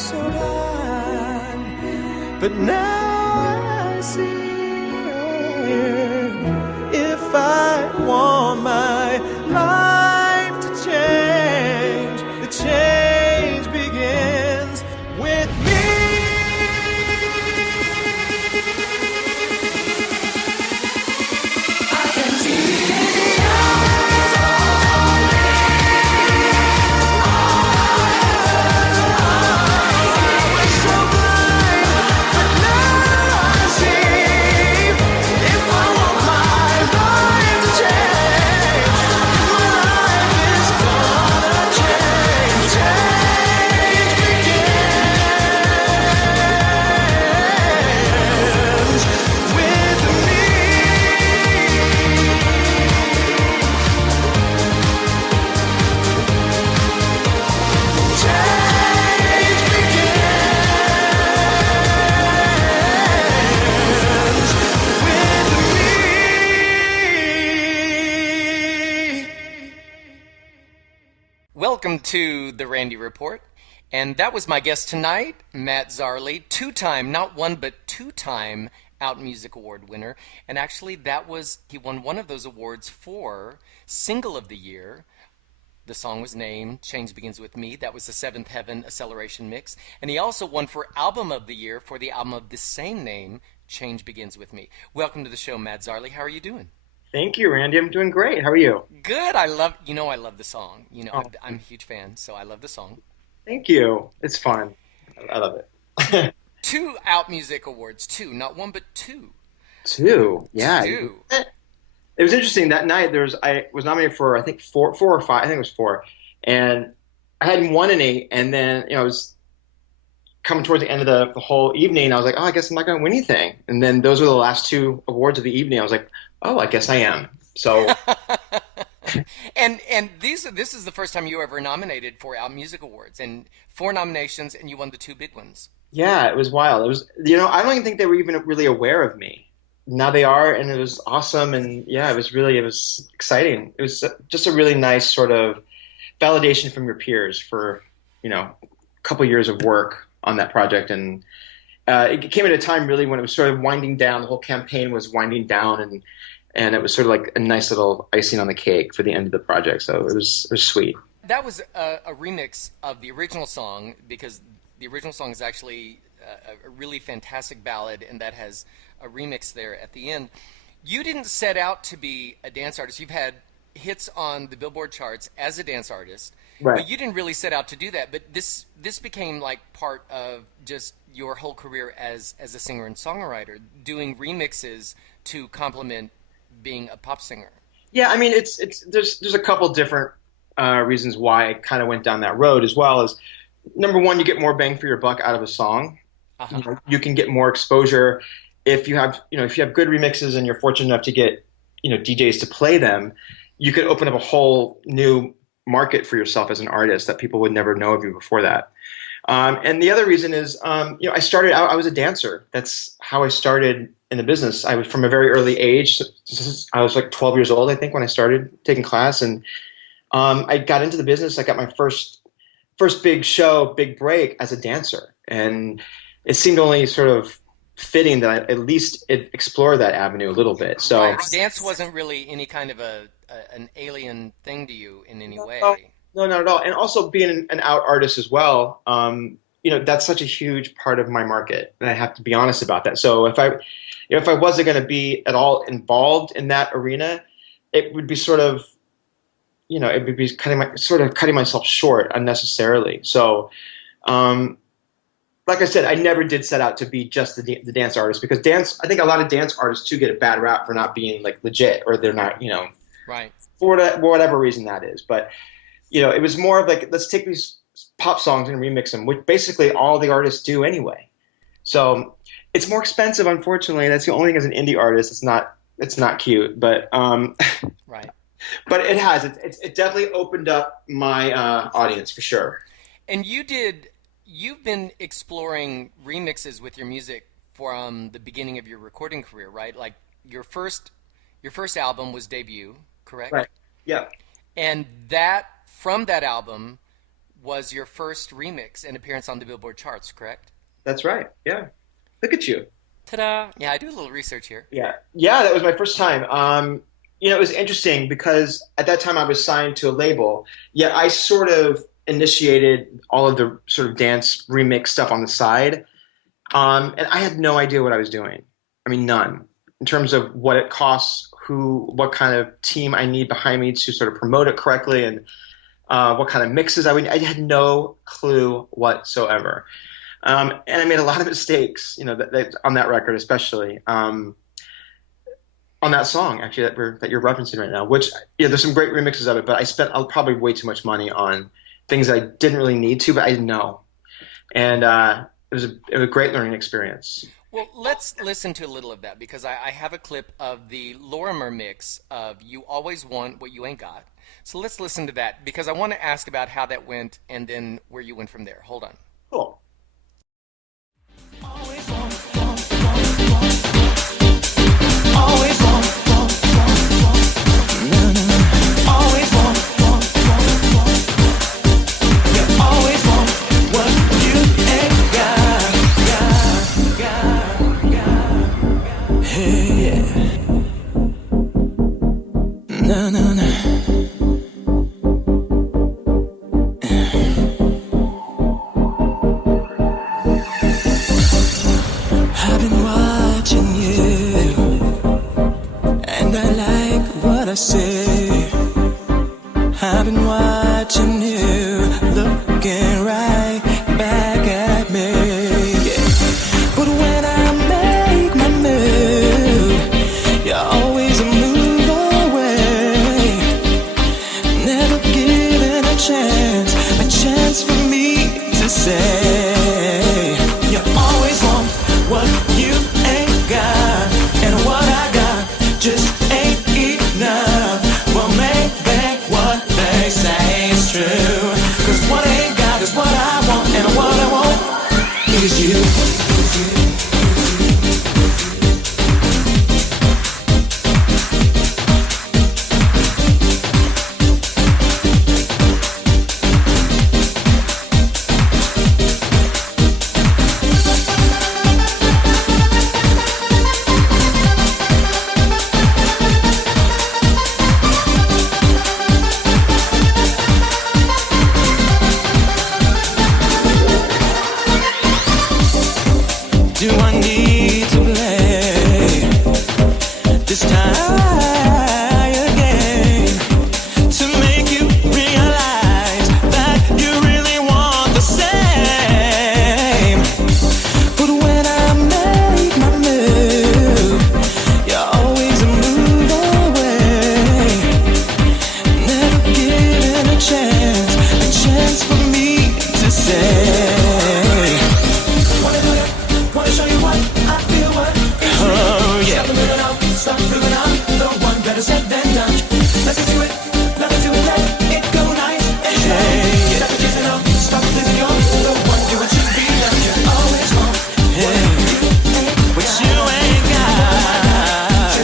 so blind, but now I see. If I want my life to change, the change begins with me. I can see the eyes I was so blind, but now I see. If I want my life to change, if my life is gonna change, change begins with me. Change begins with me. Welcome to the Randy Report, and that was my guest tonight, Matt Zarley, two-time, not one but two-time OutMusic Award winner, and actually he won one of those awards for Single of the Year. The song was named Change Begins With Me. That was the Seventh Heaven Acceleration Mix, and he also won for Album of the Year for the album of the same name, Change Begins With Me. Welcome to the show, Matt Zarley. How are you doing? Thank you, Randy. I'm doing great. How are you? Good. I love the song. Oh, I'm a huge fan, so I love the song. thank you. It's fun. I love it. Two OutMusic Awards, two, not one but two. Two. Yeah. Two. It was interesting that night. I was nominated for I think four or five. I think it was four, and I hadn't won any. And then I was coming towards the end of the whole evening. I was like, oh, I guess I'm not going to win anything. And then those were the last two awards of the evening. I was like, oh, I guess I am. So And this is the first time you were ever nominated for OutMusic Awards, and four nominations, and you won the two big ones. yeah, it was wild. It was I don't even think they were even really aware of me. Now they are, and it was awesome. And yeah, it was exciting. It was just a really nice sort of validation from your peers for a couple years of work on that project. And it came at a time really when it was sort of winding down. The whole campaign was winding down, and it was sort of like a nice little icing on the cake for the end of the project. So it was sweet. That was a remix of the original song, because the original song is actually a really fantastic ballad, and that has a remix there at the end. You didn't set out to be a dance artist. You've had hits on the Billboard charts as a dance artist, Right. but you didn't really set out to do that. But this became like part of just your whole career as a singer and songwriter, doing remixes to complement being a pop singer. Yeah, I mean, there's a couple different reasons why I kind of went down that road, as well as number one, you get more bang for your buck out of a song. Uh-huh. You can get more exposure if you have good remixes and you're fortunate enough to get DJs to play them. You could open up a whole new market for yourself as an artist that people would never know of you before that. And the other reason is, I started out, I was a dancer. That's how I started in the business. I was from a very early age. I was like 12 years old, I think, when I started taking class. And I got into the business. I got my first big show, big break as a dancer. And it seemed only sort of fitting that I at least explore that avenue a little bit. So Right. Dance wasn't really any kind of an alien thing to you in any way. no, not at all. And also being an out artist as well, that's such a huge part of my market, and I have to be honest about that. So if I wasn't going to be at all involved in that arena, it would be cutting myself short unnecessarily. So, like I said, I never did set out to be just the dance artist, because I think a lot of dance artists too get a bad rap for not being like legit, or they're not, Right. for whatever reason that is. But it was more of like, let's take these pop songs and remix them, which basically all the artists do anyway. So it's more expensive, unfortunately. That's the only thing as an indie artist. It's not cute, but Right. but it definitely opened up my audience for sure. And you've been exploring remixes with your music from the beginning of your recording career, right? Like your first album was Debut, correct? Right. Yeah. And from that album, was your first remix and appearance on the Billboard charts, correct? That's right. Yeah. Look at you. Ta-da! Yeah, I do a little research here. Yeah. Yeah, that was my first time. It was interesting because at that time I was signed to a label, yet I sort of initiated all of the sort of dance remix stuff on the side. And I had no idea what I was doing. I mean, none. In terms of what it costs, what kind of team I need behind me to sort of promote it correctly, and what kind of mixes I had no clue whatsoever. And I made a lot of mistakes, on that record, especially on that song, actually, that you're referencing right now. Which, there's some great remixes of it, but I spent probably way too much money on things that I didn't really need to, but I didn't know. And it was a great learning experience. Well, let's listen to a little of that because I have a clip of the Lorimer mix of "You Always Want What You Ain't Got." So let's listen to that because I want to ask about how that went and then where you went from there. Hold on. Cool. Always want, always want, no, no, no. Always want, you always want what you ain't got. Hey, yeah. No, no, no. I've been watching you, and I like what I see. I've been watching you, looking right back at me. Yeah. But when I make my move, you're always a move away. Never giving a chance for me to say. You always want what you ain't got, and what I got just ain't enough. Well, maybe what they say is true, 'cause what I ain't got is what I want, and what I want is you. Do I need to play this tired game to make you realize that you really want the same? But when I make my move, you're always a move away. Never giving a chance for me to say. Wanna show you what I feel, what is real. Oh, yeah. Stop moving on, the one better said than done. Let's get to it, love it to it, let it go nice and slow. Hey, stop chasing on, stop losing your, the one do what should be done. You always want what you ain't got.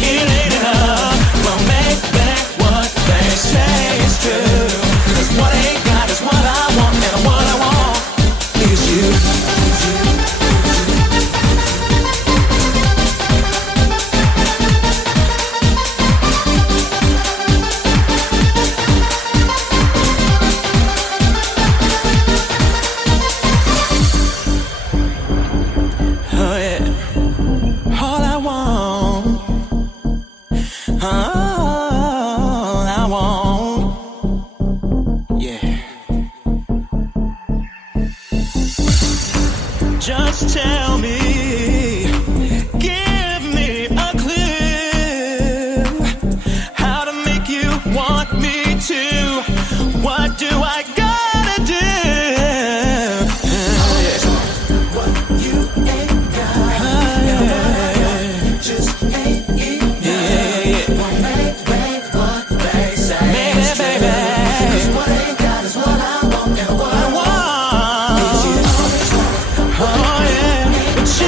It ain't enough, well maybe what they say is true. 'Cause what I ain't got is what I want, and what I want is you. Oh yeah, all I want, yeah. Just tell me, give me a clue, how to make you want me to. What do I gotta do? What you ain't got, just ain't enough. Well, maybe what they say is true. 'Cause what I ain't got is what I want, and what I want is you. Oh yeah, but you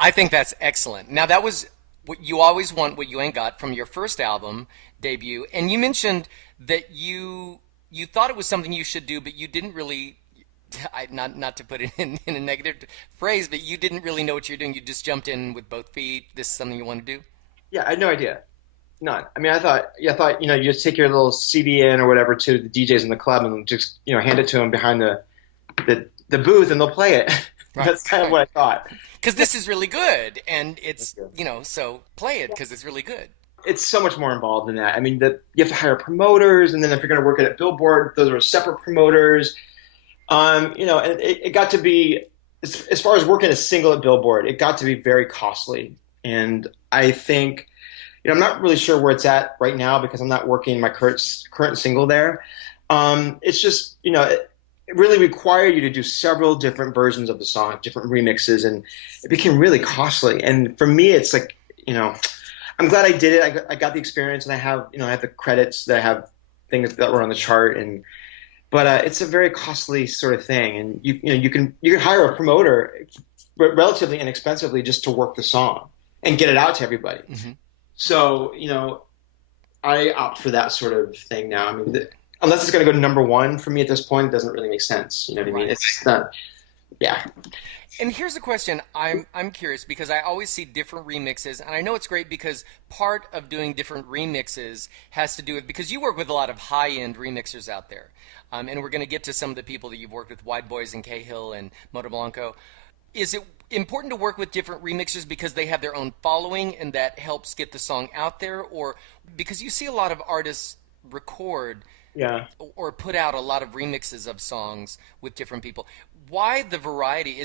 I think that's excellent. Now, that was what you always want, what you ain't got from your first album debut. And you mentioned that you thought it was something you should do, but you didn't really. Not to put it in a negative phrase, but you didn't really know what you're doing. You just jumped in with both feet. This is something you want to do. Yeah, I had no idea. None. I mean, I thought, you just take your little CD in or whatever to the DJs in the club and just, hand it to them behind the booth and they'll play it. Right. That's kind of what I thought. Because this is really good, and That's it's good. so play it because it's really good. It's so much more involved than that. I mean, you have to hire promoters, and then if you're going to work at Billboard, those are separate promoters. And it got to be, as far as working a single at Billboard, it got to be very costly. And I think, I'm not really sure where it's at right now because I'm not working my current single there. It's just, it really required you to do several different versions of the song, different remixes, and it became really costly. And for me, it's like, I'm glad I did it. I got the experience, and I have, I have the credits that I have things that were on the chart, but it's a very costly sort of thing. And you can hire a promoter relatively inexpensively just to work the song and get it out to everybody. Mm-hmm. So, I opt for that sort of thing now. I mean, unless it's going to go to number one for me at this point, it doesn't really make sense. You know what I mean? Right. It's just not, yeah. And here's a question I'm curious because I always see different remixes, and I know it's great because part of doing different remixes has to do with because you work with a lot of high-end remixers out there, and we're going to get to some of the people that you've worked with, Wide Boys and Cahill and Moto Blanco. Is it important to work with different remixers because they have their own following and that helps get the song out there, or because you see a lot of artists record? Yeah. Or put out a lot of remixes of songs with different people. Why the variety?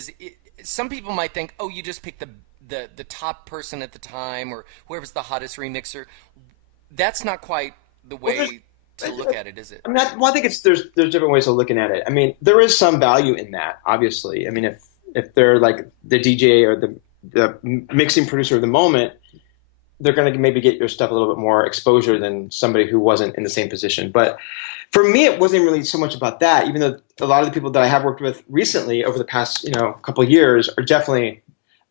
Some people might think, oh, you just pick the top person at the time or whoever's the hottest remixer. That's not quite the way to look at it, is it? I mean, I think there's different ways of looking at it. I mean, there is some value in that, obviously. I mean, if they're like the DJ or the mixing producer of the moment, they're going to maybe get your stuff a little bit more exposure than somebody who wasn't in the same position. But for me, it wasn't really so much about that, even though a lot of the people that I have worked with recently over the past, couple of years are definitely,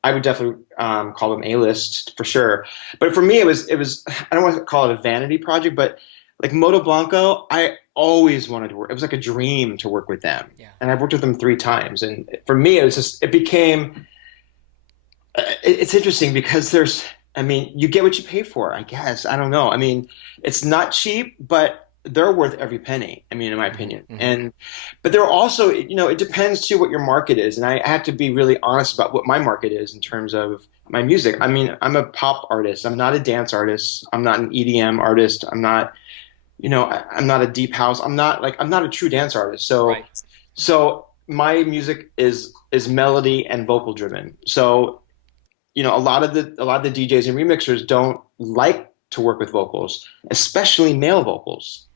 I would definitely call them A-list for sure. But for me, it was, I don't want to call it a vanity project, but like Moto Blanco, I always wanted to work. It was like a dream to work with them. Yeah. And I've worked with them 3 times. And for me, it became, it's interesting because you get what you pay for, I guess. I don't know. I mean, it's not cheap, but they're worth every penny, in my opinion. Mm-hmm. But they're also, it depends too what your market is. And I have to be really honest about what my market is in terms of my music. I mean, I'm a pop artist. I'm not a dance artist. I'm not an EDM artist. I'm not, I'm not a deep house. I'm not a true dance artist. So, Right. so my music is melody and vocal driven. So, a lot of the DJs and remixers don't like to work with vocals, especially male vocals,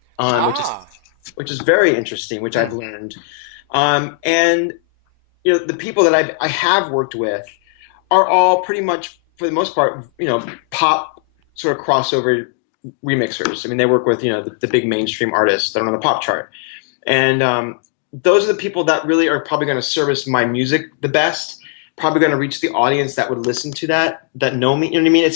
which is very interesting, which I've learned. And the people that I have worked with are all pretty much, for the most part, pop sort of crossover remixers. I mean, they work with the big mainstream artists that are on the pop chart, and those are the people that really are probably going to service my music the best. Probably going to reach the audience that would listen to that know me. You know what I mean? I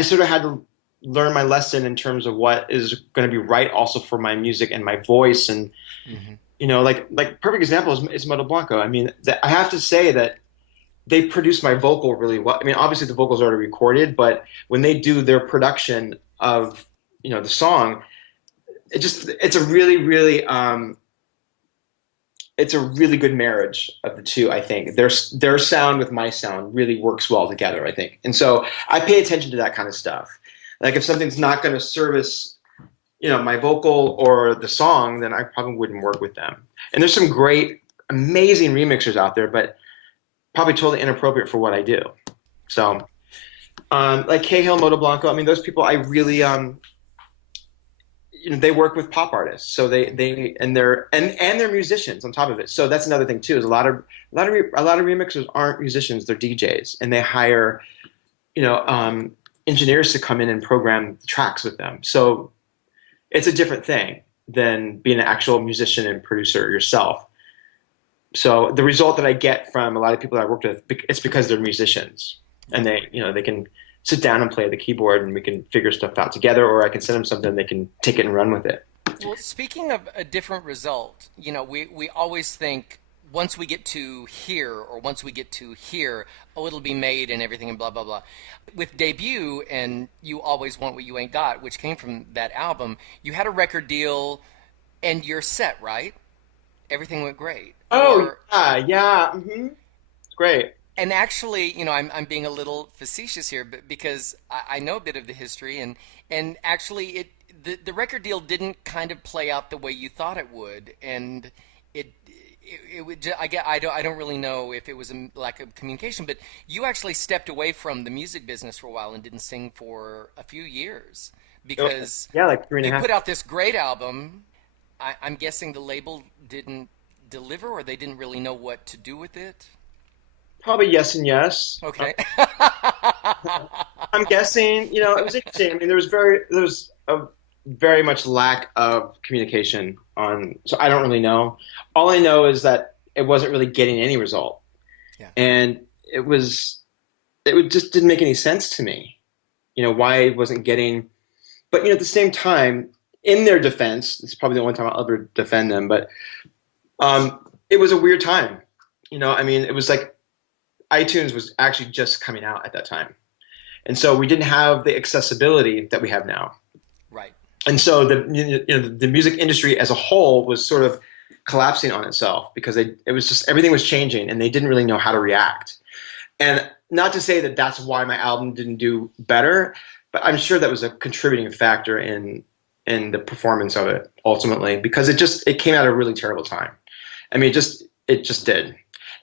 sort of had to learn my lesson in terms of what is going to be right also for my music and my voice. And, like perfect example is Moto Blanco. I mean, I have to say that they produce my vocal really well. I mean, obviously the vocals are already recorded, but when they do their production of, the song, it's a really, really, it's a really good marriage of the two, I think. Their sound with my sound really works well together, I think. And so I pay attention to that kind of stuff. Like if something's not going to service, my vocal or the song, then I probably wouldn't work with them. And there's some great, amazing remixers out there, but probably totally inappropriate for what I do. So, like Cahill, Moto Blanco, I mean, those people I really, they work with pop artists, so they're musicians on top of it. So that's another thing too. Is a lot of remixers aren't musicians; they're DJs, and they hire, engineers to come in and program tracks with them. So it's a different thing than being an actual musician and producer yourself. So the result that I get from a lot of people that I worked with, it's because they're musicians. and they can sit down and play the keyboard, and we can figure stuff out together, or I can send them something, they can take it and run with it. Well, speaking of a different result, we always think once we get to here or once we get to here, oh, it'll be made and everything and blah, blah, blah. With Debut and You Always Want What You Ain't Got, which came from that album, you had a record deal and you're set, right? Everything went great. Oh, yeah. Mm-hmm. It's great. And actually, I'm being a little facetious here, but because I know a bit of the history, and actually, the record deal didn't kind of play out the way you thought it would, and it would. I don't really know if it was a lack of communication, but you actually stepped away from the music business for a while and didn't sing for a few years because like 3.5. You put out this great album. I'm guessing the label didn't deliver, or they didn't really know what to do with it. Probably yes and yes. Okay. I'm guessing, it was interesting. I mean, there was a very much lack of communication so I don't really know. All I know is that it wasn't really getting any result. Yeah. And it just didn't make any sense to me, why it wasn't getting, but, at the same time, in their defense, this is probably the only time I'll ever defend them, but it was a weird time. I mean, it was like, iTunes was actually just coming out at that time. And so we didn't have the accessibility that we have now. Right. And so the music industry as a whole was sort of collapsing on itself because it was just everything was changing and they didn't really know how to react. And not to say that that's why my album didn't do better, but I'm sure that was a contributing factor in the performance of it ultimately, because it came at a really terrible time. I mean, it just did.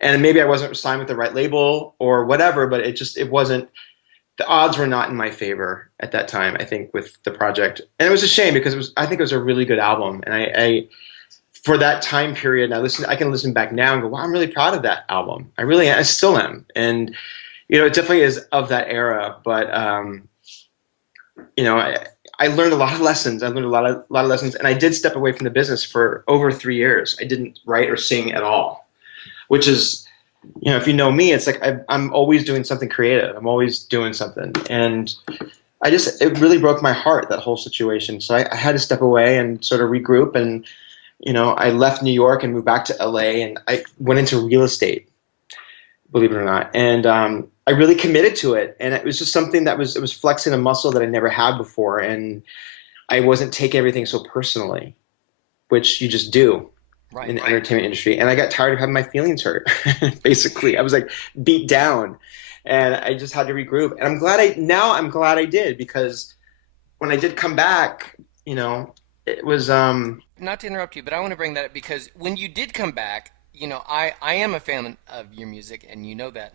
And maybe I wasn't signed with the right label or whatever, but it wasn't, the odds were not in my favor at that time, I think, with the project. And it was a shame because I think it was a really good album. And I for that time period, I can listen back now and go, wow, I'm really proud of that album. I still am. And, it definitely is of that era, but, I learned a lot of lessons. I learned a lot of lessons, and I did step away from the business for over 3 years. I didn't write or sing at all. Which is, if you know me, it's like I'm always doing something creative. I'm always doing something. And it really broke my heart, that whole situation. So I had to step away and sort of regroup. And, I left New York and moved back to LA, and I went into real estate, believe it or not. And I really committed to it. And it was just something it was flexing a muscle that I never had before. And I wasn't taking everything so personally, which you just do. Right, in the entertainment industry. And I got tired of having my feelings hurt, basically. I was like beat down and I just had to regroup. And I'm glad I did, because when I did come back, it was not to interrupt you, but I want to bring that up because when you did come back, I am a fan of your music, and you know that.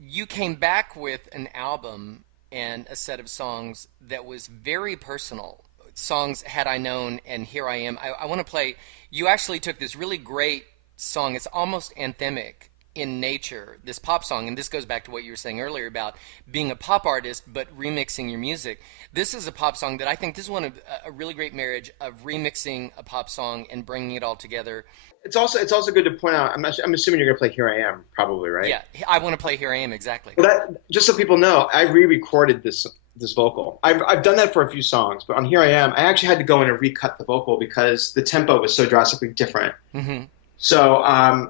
You came back with an album and a set of songs that was very personal. Songs Had I Known and Here I Am. I want to play. You actually took this really great song. It's almost anthemic in nature, this pop song, and this goes back to what you were saying earlier about being a pop artist but remixing your music. This is a pop song that I think this is one of a really great marriage of remixing a pop song and bringing it all together. It's also good to point out, I'm assuming you're going to play Here I Am, probably, right? Yeah, I want to play Here I Am, exactly. Well, just so people know, I re-recorded this vocal. I've done that for a few songs, but on Here I Am, I actually had to go in and recut the vocal because the tempo was so drastically different. Mm-hmm. So,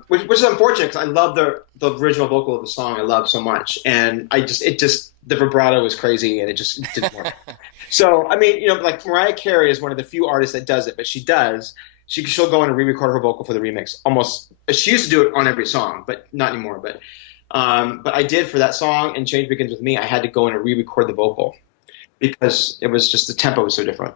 which is unfortunate because I love the original vocal of the song. I love so much, and the vibrato was crazy, and it just didn't work. So, I mean, like Mariah Carey is one of the few artists that does it, but she does. She'll go in and re-record her vocal for the remix. Almost, she used to do it on every song, but not anymore. But I did for that song and Change Begins With Me. I had to go in and re-record the vocal because it was just the tempo was so different.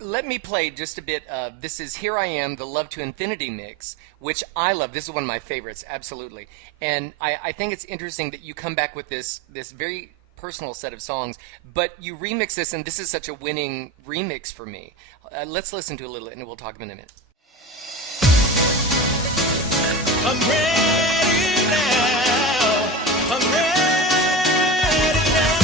Let me play just a bit of, this is Here I Am, the Love to Infinity mix, which I love. This is one of my favorites, absolutely. And I think it's interesting that you come back with this very personal set of songs, but you remix this, and this is such a winning remix for me. Let's listen to a little, and we'll talk in a minute. I'm ready now. I'm ready now.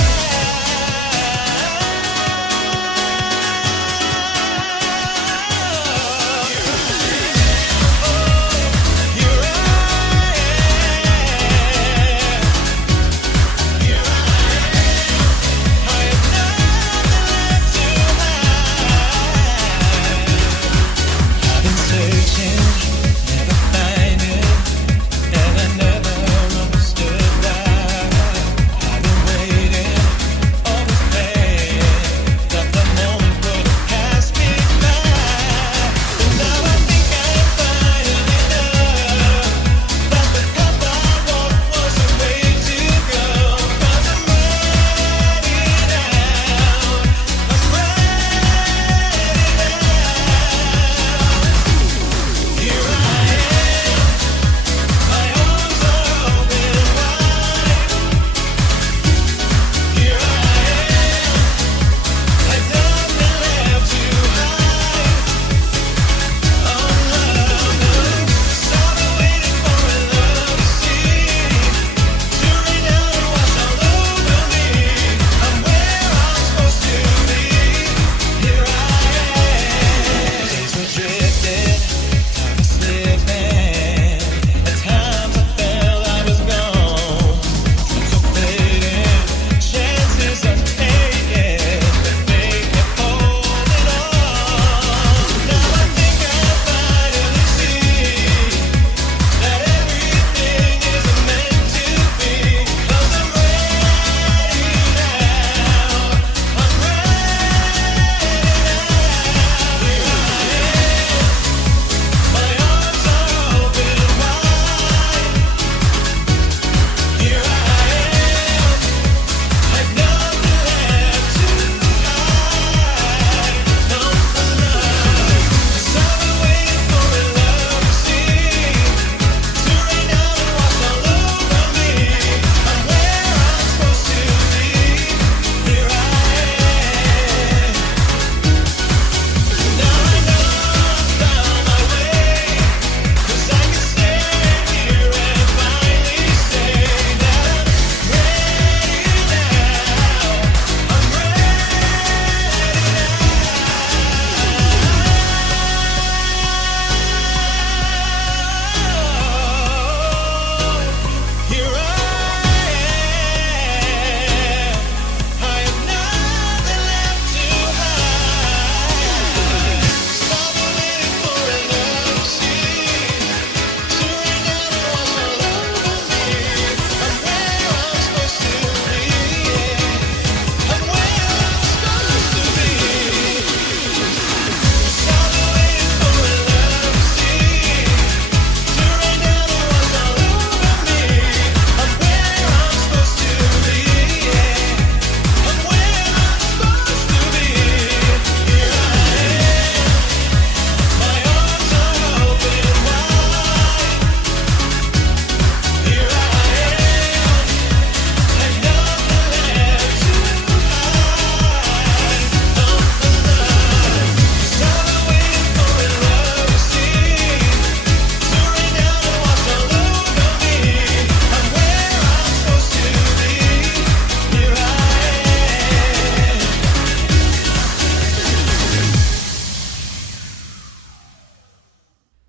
Here I am. Here I am.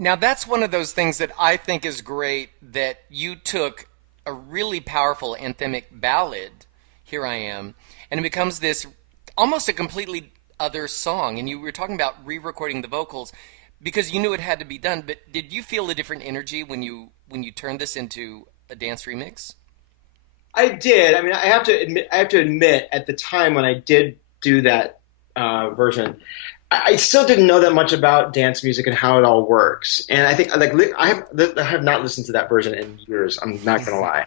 Now, that's one of those things that I think is great that you took a really powerful anthemic ballad, Here I Am, and it becomes this almost a completely other song. And you were talking about re recording the vocals because you knew it had to be done, but did you feel a different energy when you turned this into a dance remix? I did. I mean, I have to admit, at the time when I did do that version, I still didn't know that much about dance music and how it all works. And I think, like, I have not listened to that version in years. I'm not gonna lie.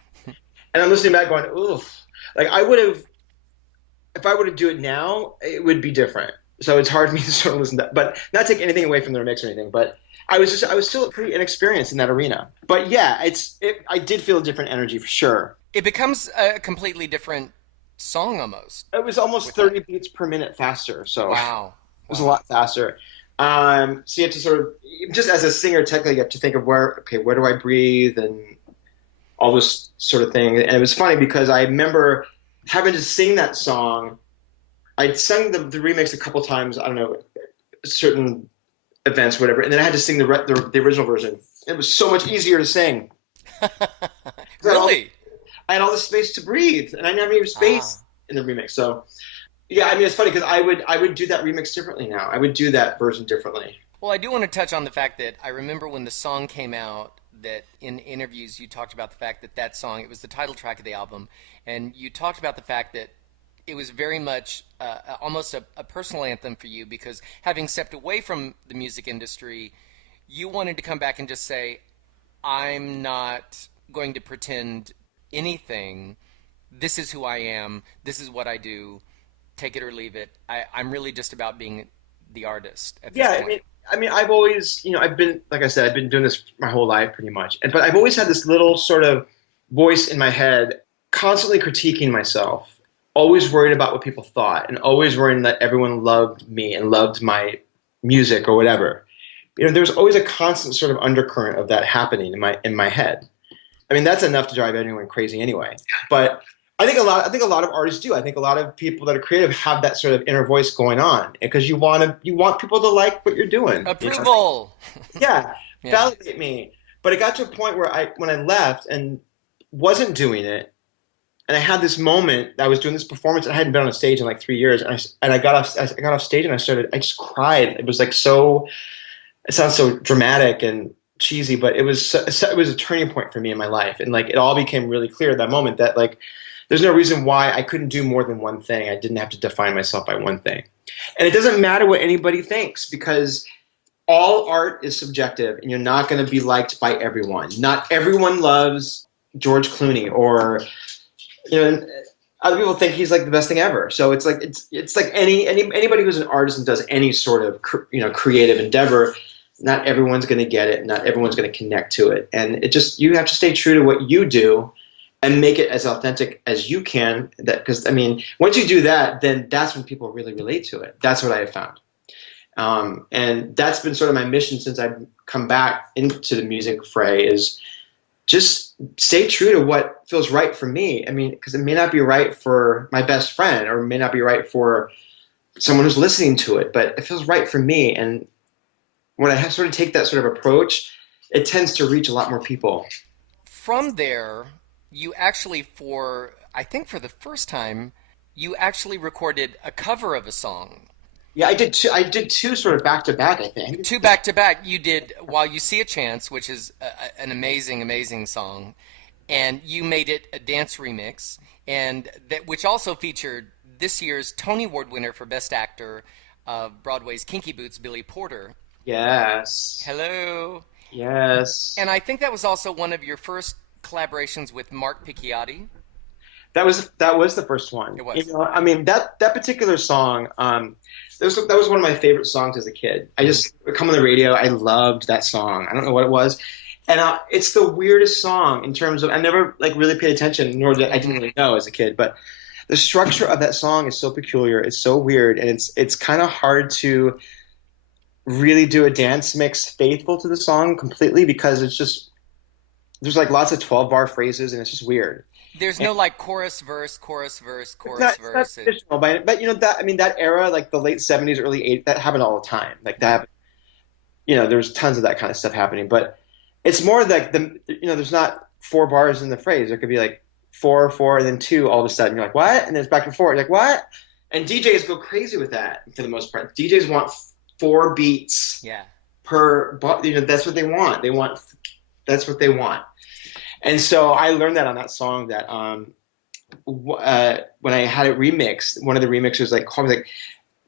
And I'm listening back, going, "Oof!" Like I would have, if I were to do it now, it would be different. So it's hard for me to sort of listen to that, but not take anything away from the remix or anything. But I was still pretty inexperienced in that arena. But yeah, I did feel a different energy for sure. It becomes a completely different song almost It was almost with that. 30 beats per minute faster, so it Wow. was a Wow. lot faster. So you have to sort of, just as a singer, technically, you have to think of where do I breathe and all this sort of thing. And it was funny because I remember having to sing that song. I'd sung the remix a couple times, I don't know, certain events, whatever, and then I had to sing the original version. It was so much easier to sing. 'Cause Really? I had all this space to breathe, and I didn't have any Ah. space in the remix. So yeah, I mean, it's funny because I would do that remix differently now. I would do that version differently. Well, I do want to touch on the fact that I remember when the song came out that in interviews you talked about the fact that that song, it was the title track of the album, and you talked about the fact that it was very much almost a personal anthem for you because having stepped away from the music industry, you wanted to come back and just say, I'm not going to pretend anything. This is who I am. This is what I do. Take it or leave it. I'm really just about being the artist at this Yeah, point. I mean, I've always, I've been, like I said, I've been doing this my whole life pretty much. But I've always had this little sort of voice in my head, constantly critiquing myself, always worried about what people thought, and always worrying that everyone loved me and loved my music or whatever. There's always a constant sort of undercurrent of that happening in my head. I mean, that's enough to drive anyone crazy anyway. But I think a lot of artists do. I think a lot of people that are creative have that sort of inner voice going on because you want people to like what you're doing. Approval. Yeah, Yeah. validate me. But it got to a point where when I left and wasn't doing it, and I had this moment. I was doing this performance. And I hadn't been on a stage in like 3 years, and I got off stage and I just cried. It was like so. It sounds so dramatic and cheesy, but it was a turning point for me in my life, and like it all became really clear at that moment that like there's no reason why I couldn't do more than one thing. I didn't have to define myself by one thing, and it doesn't matter what anybody thinks because all art is subjective, and you're not going to be liked by everyone. Not everyone loves George Clooney, or you know. Other people think he's like the best thing ever. So it's like anybody who's an artist and does any sort of creative endeavor, not everyone's going to get it. Not everyone's going to connect to it. And it just, you have to stay true to what you do and make it as authentic as you can. Because I mean, once you do that, then that's when people really relate to it. That's what I have found. And that's been sort of my mission since I've come back into the music fray, is just stay true to what feels right for me. I mean, because it may not be right for my best friend, or it may not be right for someone who's listening to it, but it feels right for me. And when I sort of take that sort of approach, it tends to reach a lot more people. From there, you actually, I think for the first time, you actually recorded a cover of a song. Yeah, I did two sort of back to back, I think. Two back to back. You did While You See a Chance, which is an amazing, amazing song, and you made it a dance remix, and that which also featured this year's Tony Award winner for Best Actor of Broadway's Kinky Boots, Billy Porter. Yes. Hello. Yes. And I think that was also one of your first collaborations with Mark Picchiotti. That was the first one. It was. I mean, that particular song, that was one of my favorite songs as a kid. I just it would come on the radio. I loved that song. I don't know what it was, and it's the weirdest song in terms of, I never like really paid attention, nor did I didn't really know as a kid. But the structure of that song is so peculiar. It's so weird, and it's kind of hard to really do a dance mix faithful to the song completely, because it's just, there's like lots of 12-bar phrases, and it's just weird. There's no like chorus, verse, chorus, verse, It's chorus, not verse. traditional, but that, I mean, that era, like the late '70s, early '80s, that happened all the time. Like that happened. there's tons of that kind of stuff happening. But it's more like there's not four bars in the phrase. There could be like four, four, and then two all of a sudden. You're like, what? And then it's back and forth. You're like, what? And DJs go crazy with that for the most part. DJs want four beats Yeah. per, that's what they want. That's what they want. And so I learned that on that song that when I had it remixed, one of the remixers called me like,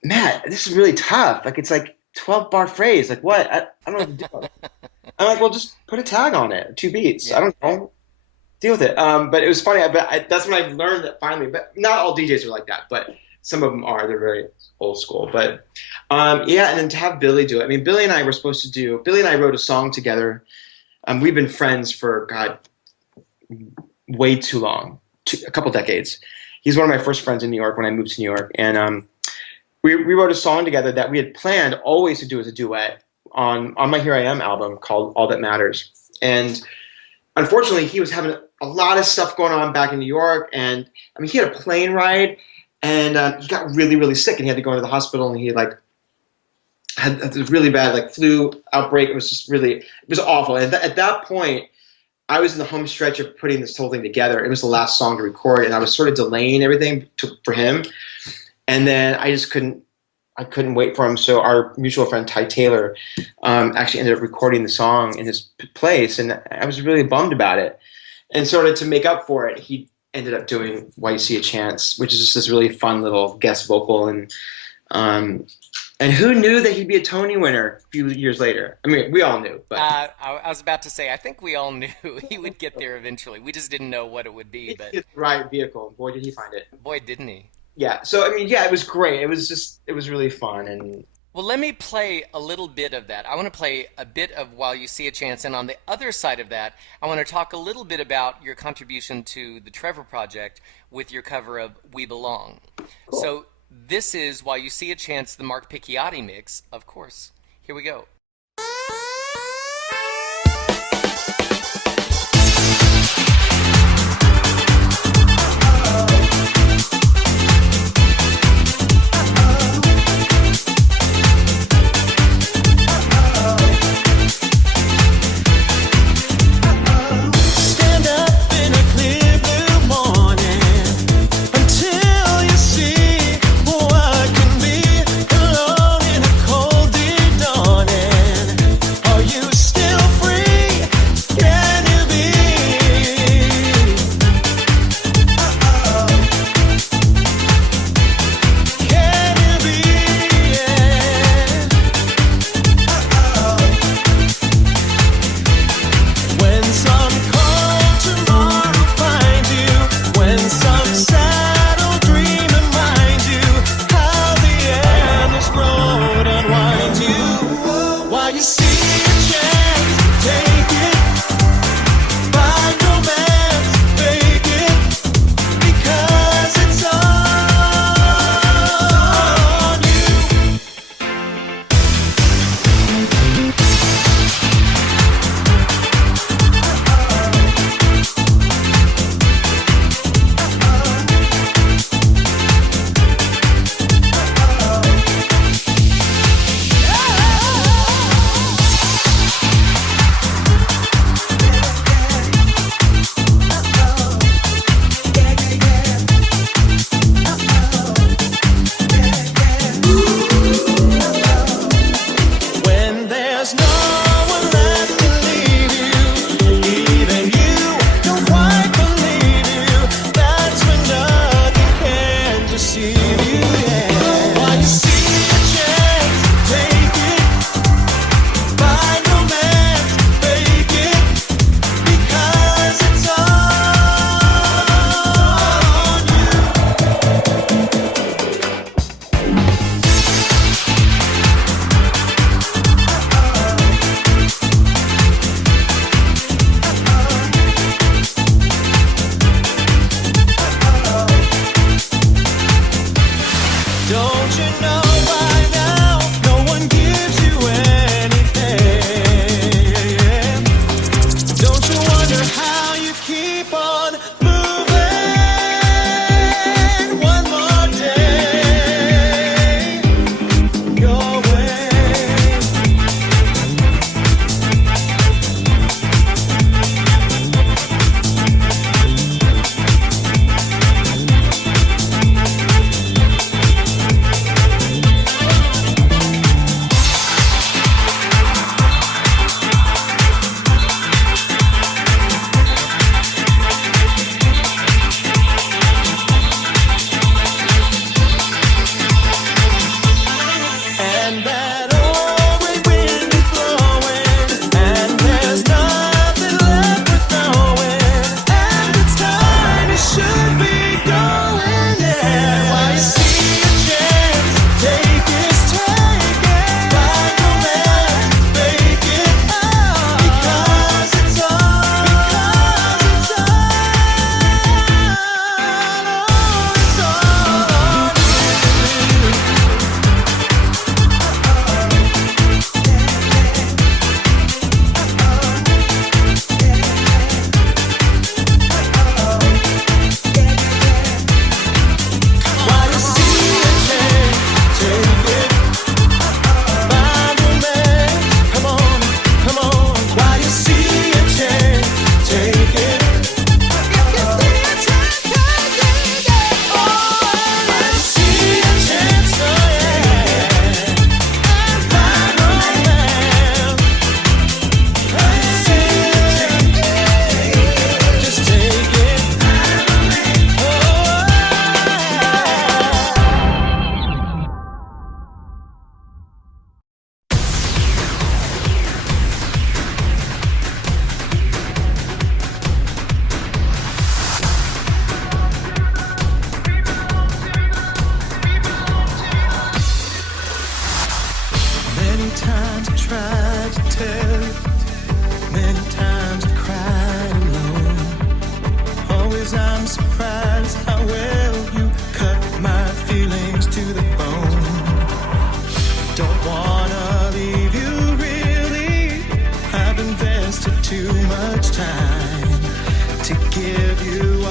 Matt, this is really tough. Like, it's like 12-bar phrase. Like, what? I don't know what to do. I'm like, well, just put a tag on it, 2 beats. Yeah. I don't know. Deal with it. But it was funny. That's when I learned that finally. But not all DJs are like that. But some of them are. They're very old school. But yeah, and then to have Billy do it. I mean, Billy and I wrote a song together. We've been friends for, God, way too long, a couple decades. He's one of my first friends in New York when I moved to New York. And we wrote a song together that we had planned always to do as a duet on my Here I Am album called All That Matters. And unfortunately, he was having a lot of stuff going on back in New York. And I mean, he had a plane ride and he got really, really sick and he had to go into the hospital and he had this really bad flu outbreak. It was awful. And at that point, I was in the home stretch of putting this whole thing together. It was the last song to record and I was sort of delaying everything for him. And then I just couldn't wait for him. So our mutual friend, Ty Taylor, actually ended up recording the song in his place. And I was really bummed about it. And sort of to make up for it, he ended up doing Why You See a Chance, which is just this really fun little guest vocal. And who knew that he'd be a Tony winner a few years later? I mean, we all knew. But I was about to say, I think we all knew he would get there eventually. We just didn't know what it would be. But the right vehicle. Boy, did he find it. boy, didn't he. Yeah. So, I mean, yeah, it was great. It was really fun. And Well, let me play a little bit of that. I want to play a bit of While You See a Chance. And on the other side of that, I want to talk a little bit about your contribution to the Trevor Project with your cover of We Belong. Cool. So this is While You See a Chance, the Mark Picchiotti mix, of course. Here we go. Stand up in a clear blue morning until you see what can be alone in a cold deep dawning. Are you still free? Can you be? Can you be? When some cold tomorrow finds you, when some sad old dream reminds you how the endless road unwinds you, while you see a chance, take it. Find romance, fake it, because it's on you.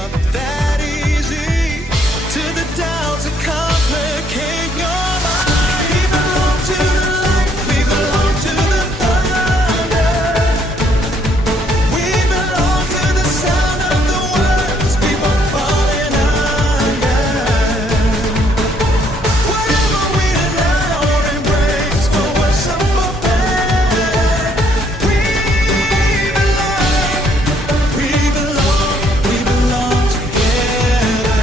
up that easy to the doubts that complicate your mind. We belong to the light, we belong to the thunder. We belong to the sound of the words we were falling under. Whatever we deny or embrace, for worse or for better, we belong together.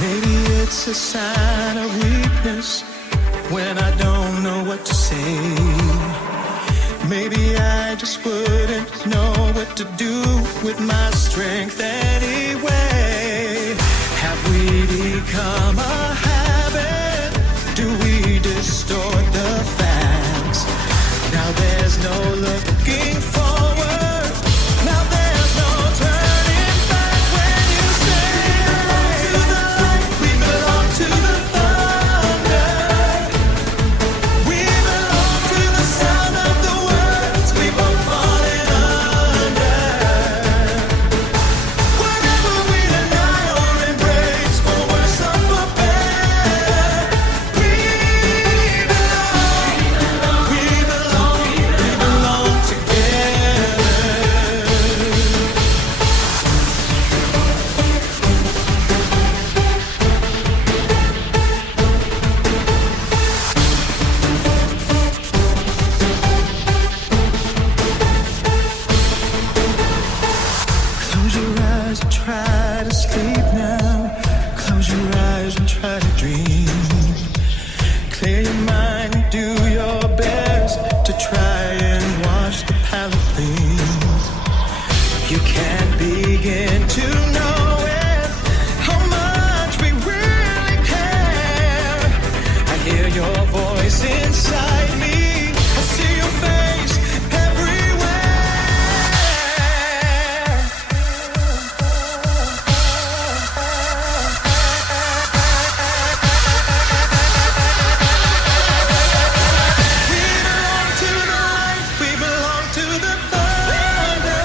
Maybe it's a sign of weakness when I don't know what to say. Maybe I just wouldn't know what to do with my strength anyway. Have we become a habit? Do we distort the facts? Now there's no looking forward. Now there's no turning back when you say to the light, we belong to the thunder. We belong to the sound of the words we both falling under. Whatever we deny or embrace, for worse or for better, we belong together. Close your eyes and try to sleep now. Close your eyes and try to dream. Clear your mind and do your best to try and wash the palate clean. You can't begin to know it, how much we really care. I hear your voice inside me. I see your face We belong to the light, we belong to the thunder.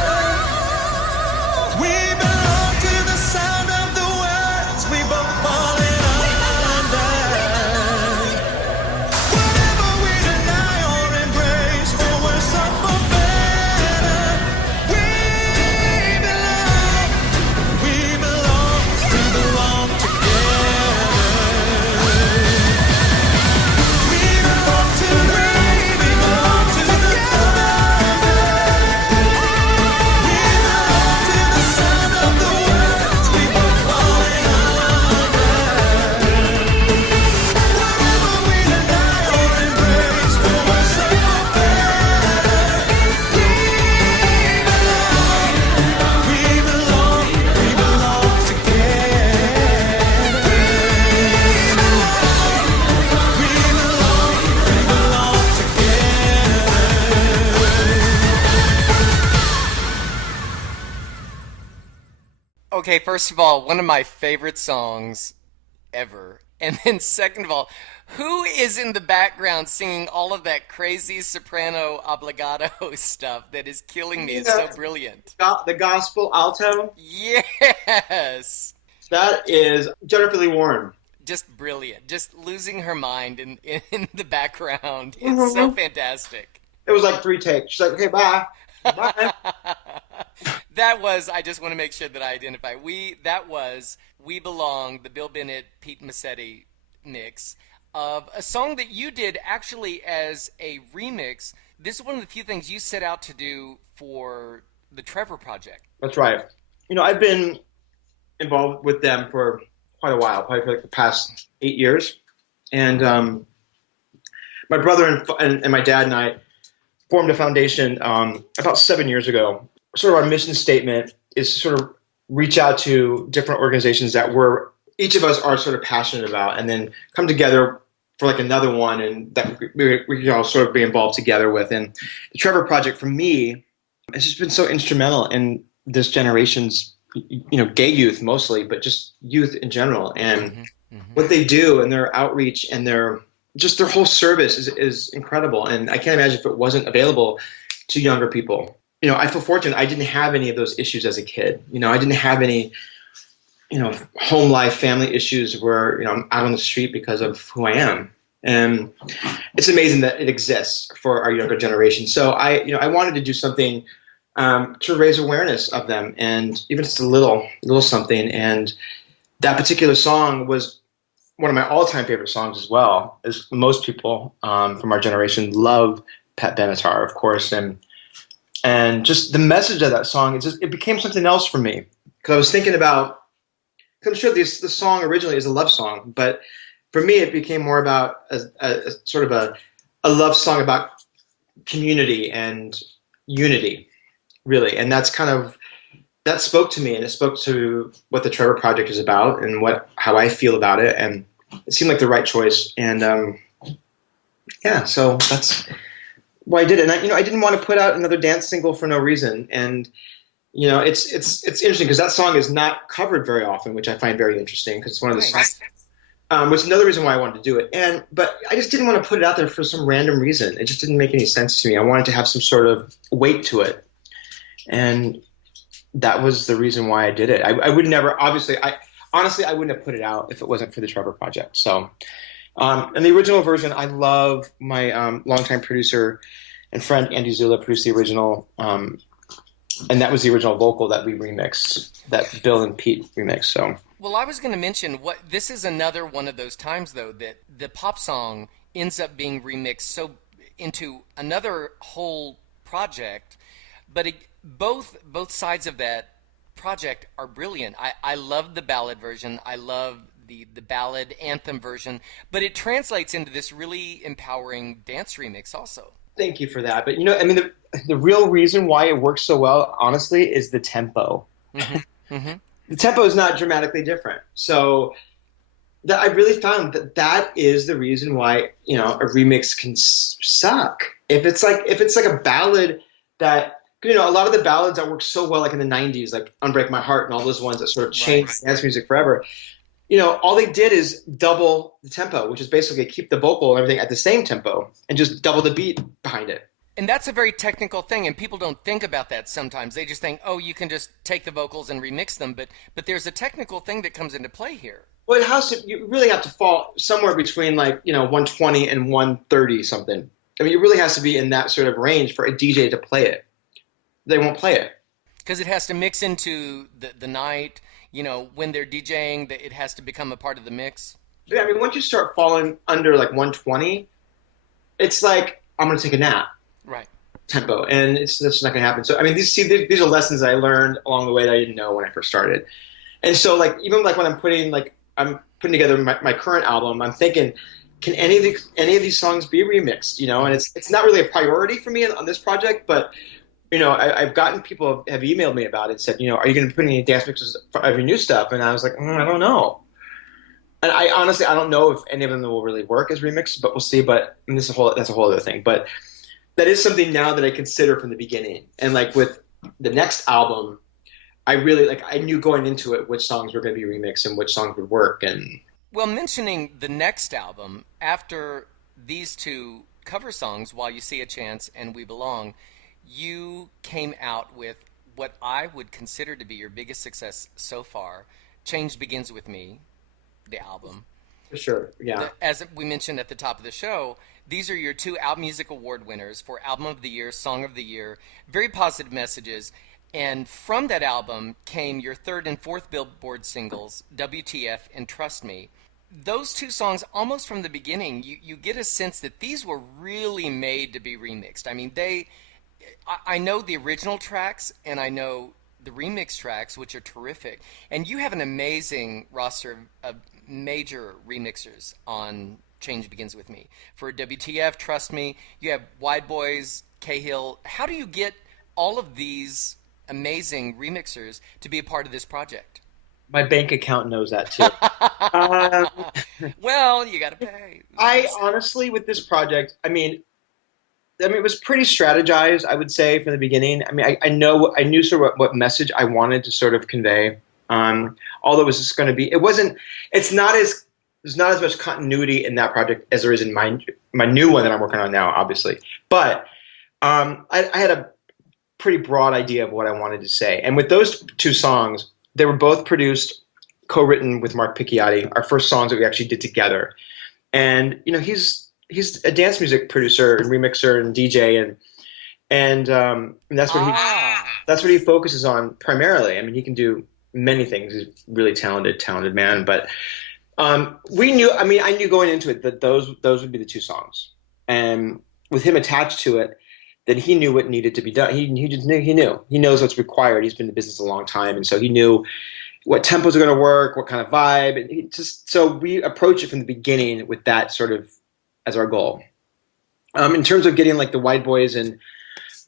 We belong to the sound of the words we both falling under. Whatever we deny or embrace, for worse or for better, we belong together. We belong to the light, we belong to the thunder. We belong to the sound of the words we both falling under. Whatever we deny or embrace, for worse or for better, we belong Okay, first of all, one of my favorite songs ever. And then second of all, who is in the background singing all of that crazy soprano obligato stuff that is killing me? It's so brilliant. The gospel alto, Yes. that is Jennifer Lee Warren. Just brilliant. Just losing her mind in the background. It's so fantastic. It was like 3 takes. She's like, okay, bye. Bye. That was, I just want to make sure that I identify. That was We Belong, the Bill Bennett, Pete Massetti mix of a song that you did actually as a remix. This is one of the few things you set out to do for the Trevor Project. That's right. You know, I've been involved with them for quite a while, probably for like the past 8 years. And my brother and my dad and I formed a foundation about 7 years ago. Sort of our mission statement is to sort of reach out to different organizations that each of us are sort of passionate about, and then come together for like another one, and that we can all sort of be involved together with. And the Trevor Project for me has just been so instrumental in this generation's, gay youth mostly, but just youth in general, and what they do and their outreach and their just their whole service is incredible, and I can't imagine if it wasn't available to younger people. I feel fortunate. I didn't have any of those issues as a kid. I didn't have any, home life, family issues where, I'm out on the street because of who I am. And it's amazing that it exists for our younger generation. So I wanted to do something to raise awareness of them, and even just a little something. And that particular song was one of my all-time favorite songs as well. As most people from our generation love Pat Benatar, of course, and just the message of that song, it became something else for me, because I was thinking about. Cause I'm sure the song originally is a love song, but for me it became more about a sort of a love song about community and unity, really, and that spoke to me, and it spoke to what the Trevor Project is about and how I feel about it, and it seemed like the right choice. And yeah, so that's why I did it. And I didn't want to put out another dance single for no reason. And it's interesting because that song is not covered very often, which I find very interesting, because it's one of the songs. Which is another reason why I wanted to do it. But I just didn't want to put it out there for some random reason. It just didn't make any sense to me. I wanted to have some sort of weight to it, and that was the reason why I did it. I would never, obviously, honestly, I wouldn't have put it out if it wasn't for the Trevor Project. So, and the original version, I love my longtime producer and friend Andy Zula produced the original, and that was the original vocal that we remixed, that Bill and Pete remixed. So. Well, I was going to mention this is another one of those times, though, that the pop song ends up being remixed into another whole project, but both sides of that project are brilliant. I love the ballad version. I love the ballad anthem version, but it translates into this really empowering dance remix also. Thank you for that. But the real reason why it works so well, honestly, is the tempo. Mm-hmm. Mm-hmm. The tempo is not dramatically different. So I really found that is the reason why a remix can suck. If it's like a ballad that a lot of the ballads that work so well, like in the '90s, like "Unbreak My Heart" and all those ones that sort of changed dance music forever. All they did is double the tempo, which is basically keep the vocal and everything at the same tempo and just double the beat behind it. And that's a very technical thing, and people don't think about that sometimes. They just think, oh, you can just take the vocals and remix them, but there's a technical thing that comes into play here. Well, you really have to fall somewhere between 120 and 130 something. I mean, it really has to be in that sort of range for a DJ to play it. They won't play it. Because it has to mix into the night, when they're DJing, it has to become a part of the mix. Yeah, I mean, once you start falling under 120, it's like, I'm going to take a nap. Right. Tempo, and that's not going to happen. So, I mean, these are lessons that I learned along the way that I didn't know when I first started. And so, even when I'm putting together my current album, I'm thinking, can any of these songs be remixed? And it's not really a priority for me on this project, but I've gotten people have emailed me about it and said, are you going to put any dance mixes of your new stuff? And I was like, I don't know. And I honestly don't know if any of them will really work as remixes, but we'll see. But that's a whole other thing. But that is something now that I consider from the beginning. And with the next album, I really I knew going into it which songs were going to be remixed and which songs would work. And well, mentioning the next album, after these two cover songs, While You See a Chance and We Belong, you came out with what I would consider to be your biggest success so far, Change Begins With Me, the album. For sure, yeah. As we mentioned at the top of the show, these are your two OutMusic Award winners for Album of the Year, Song of the Year. Very positive messages. And from that album came your third and fourth Billboard singles, WTF and Trust Me. Those two songs, almost from the beginning, you get a sense that these were really made to be remixed. I mean, I know the original tracks and I know the remix tracks, which are terrific. And you have an amazing roster of major remixers on Change Begins With Me. For WTF, Trust Me, you have Wide Boys, Cahill. How do you get all of these amazing remixers to be a part of this project? My bank account knows that too. Well, you got to pay. I honestly, with this project, I mean, it was pretty strategized, I would say, from the beginning. I mean, I knew sort of what message I wanted to sort of convey. Although it was just going to be, it's not as there's not as much continuity in that project as there is in my new one that I'm working on now, obviously. But I had a pretty broad idea of what I wanted to say. And with those two songs, they were both produced, co-written with Mark Picchiotti, our first songs that we actually did together. And he's a dance music producer and remixer and DJ, and that's what he focuses on primarily. I mean, he can do many things. He's a really talented man. But we knew. I mean, I knew going into it that those would be the two songs, and with him attached to it, that he knew what needed to be done. He just knew. He knows what's required. He's been in the business a long time, and so he knew what tempos are going to work, what kind of vibe, and so we approach it from the beginning with that sort of as our goal. In terms of getting like the White Boys and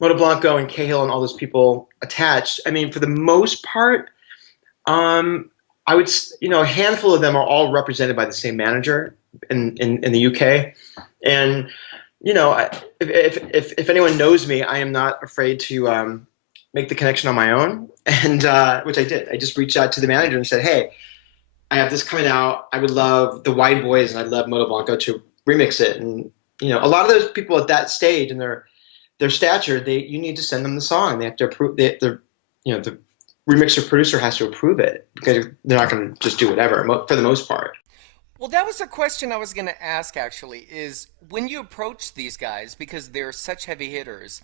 Moto Blanco and Cahill and all those people attached, I mean, for the most part, I would, a handful of them are all represented by the same manager in the UK, and if anyone knows me, I am not afraid to make the connection on my own, and which I did. I just reached out to the manager and said, "Hey, I have this coming out. I would love the White Boys and I'd love Moto Blanco to remix it." And a lot of those people at that stage and their stature, you need to send them the song. They have to approve. The remixer producer has to approve it because they're not going to just do whatever for the most part. Well, that was a question I was going to ask, actually, is when you approach these guys, because they're such heavy hitters,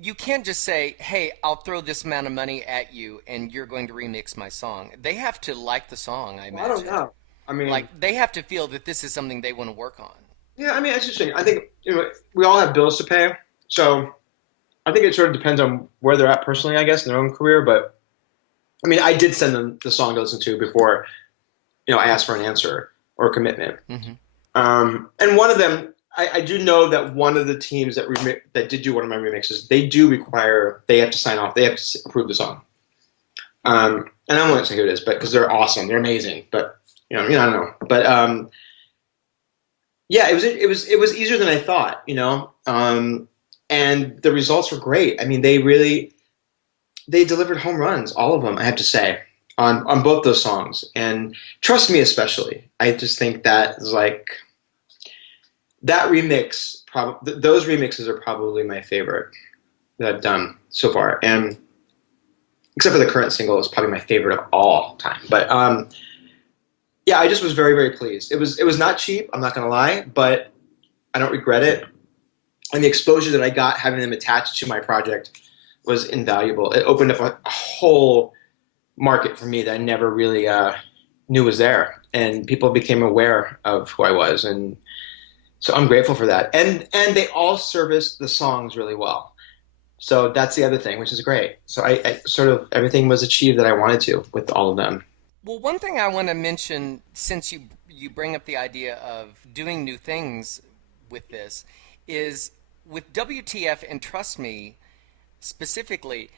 you can't just say, hey, I'll throw this amount of money at you and you're going to remix my song. They have to like the song, I imagine. I don't know. I mean, like, they have to feel that this is something they want to work on. Yeah, I mean, it's interesting. I think we all have bills to pay. So I think it sort of depends on where they're at personally, I guess, in their own career. But, I mean, I did send them the song to listen to before, I asked for an answer or a commitment. Mm-hmm. And one of them, I do know that one of the teams that did do one of my remixes, they have to sign off. They have to approve the song. And I don't want to say who it is, but because they're awesome, they're amazing. But I don't know. But yeah, it was easier than I thought. And the results were great. I mean, they delivered home runs, all of them. I have to say on both those songs, and Trust Me especially. I just think that is like. That remix, those remixes are probably my favorite that I've done so far, and except for the current single, it's probably my favorite of all time. But yeah, I just was very, very pleased. It was not cheap, I'm not gonna lie, but I don't regret it. And the exposure that I got having them attached to my project was invaluable. It opened up a whole market for me that I never really knew was there, and people became aware of who I was, and so I'm grateful for that. And they all serviced the songs really well. So that's the other thing, which is great. So I sort of, everything was achieved that I wanted to with all of them. Well, one thing I want to mention, since you bring up the idea of doing new things with this, is with WTF and Trust Me specifically,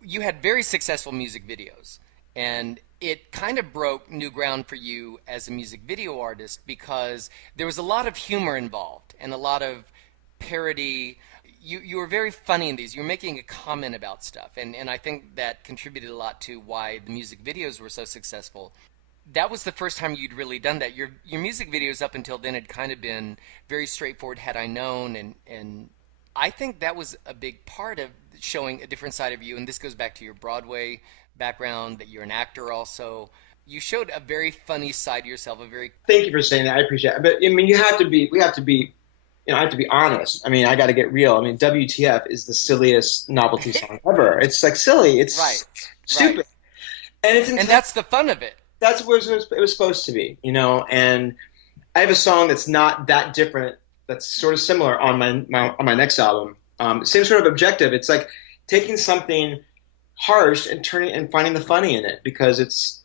you had very successful music videos. And it kind of broke new ground for you as a music video artist because there was a lot of humor involved and a lot of parody. You were very funny in these. You were making a comment about stuff. And I think that contributed a lot to why the music videos were so successful. That was the first time you'd really done that. Your music videos up until then had kind of been very straightforward, Had I Known. And I think that was a big part of showing a different side of you. And this goes back to your Broadway background, that you're an actor also. You showed a very funny side of yourself, Thank you for saying that. I appreciate it. But I mean, we have to be, I have to be honest. I mean, I got to get real. I mean, WTF is the silliest novelty song ever. It's like silly. It's stupid. Right. And that's the fun of it. That's what it was supposed to be, and I have a song that's not that different, that's sort of similar on my next album. Same sort of objective. It's like taking something harsh and finding the funny in it, because it's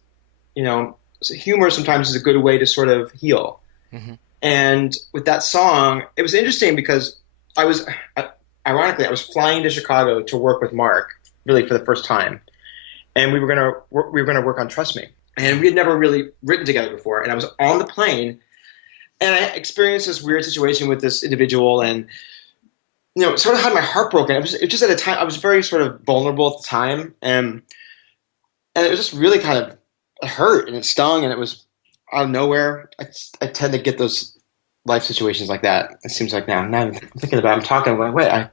humor sometimes is a good way to sort of heal. Mm-hmm. And with that song, it was interesting because I was flying to Chicago to work with Mark really for the first time, and we were gonna work on Trust Me, and we had never really written together before. And I was on the plane, and I experienced this weird situation with this individual, and sort of had my heart broken. It was just at a time I was very sort of vulnerable at the time, and it was just really kind of, it hurt and it stung, and it was out of nowhere. I tend to get those life situations like that. It seems like now I'm thinking about it, I'm talking, I'm like, wait,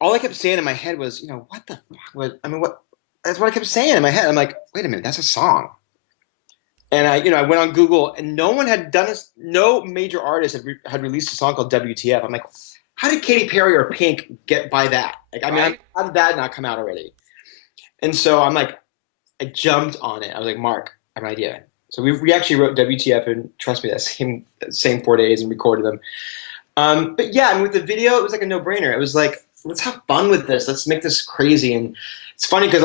all I kept saying in my head was, what the fuck? What? That's what I kept saying in my head. I'm like, wait a minute, that's a song. And I went on Google, and no one had done this. No major artist had released a song called WTF. I'm like, how did Katy Perry or Pink get by that? Like, I mean, Right. how did that not come out already? And so I'm like, I jumped on it. I was like, Mark, I have an idea. So we actually wrote WTF, and trust me, that same 4 days, and recorded them. But yeah, and with the video, it was like a no-brainer. It was like, let's have fun with this. Let's make this crazy. And it's funny because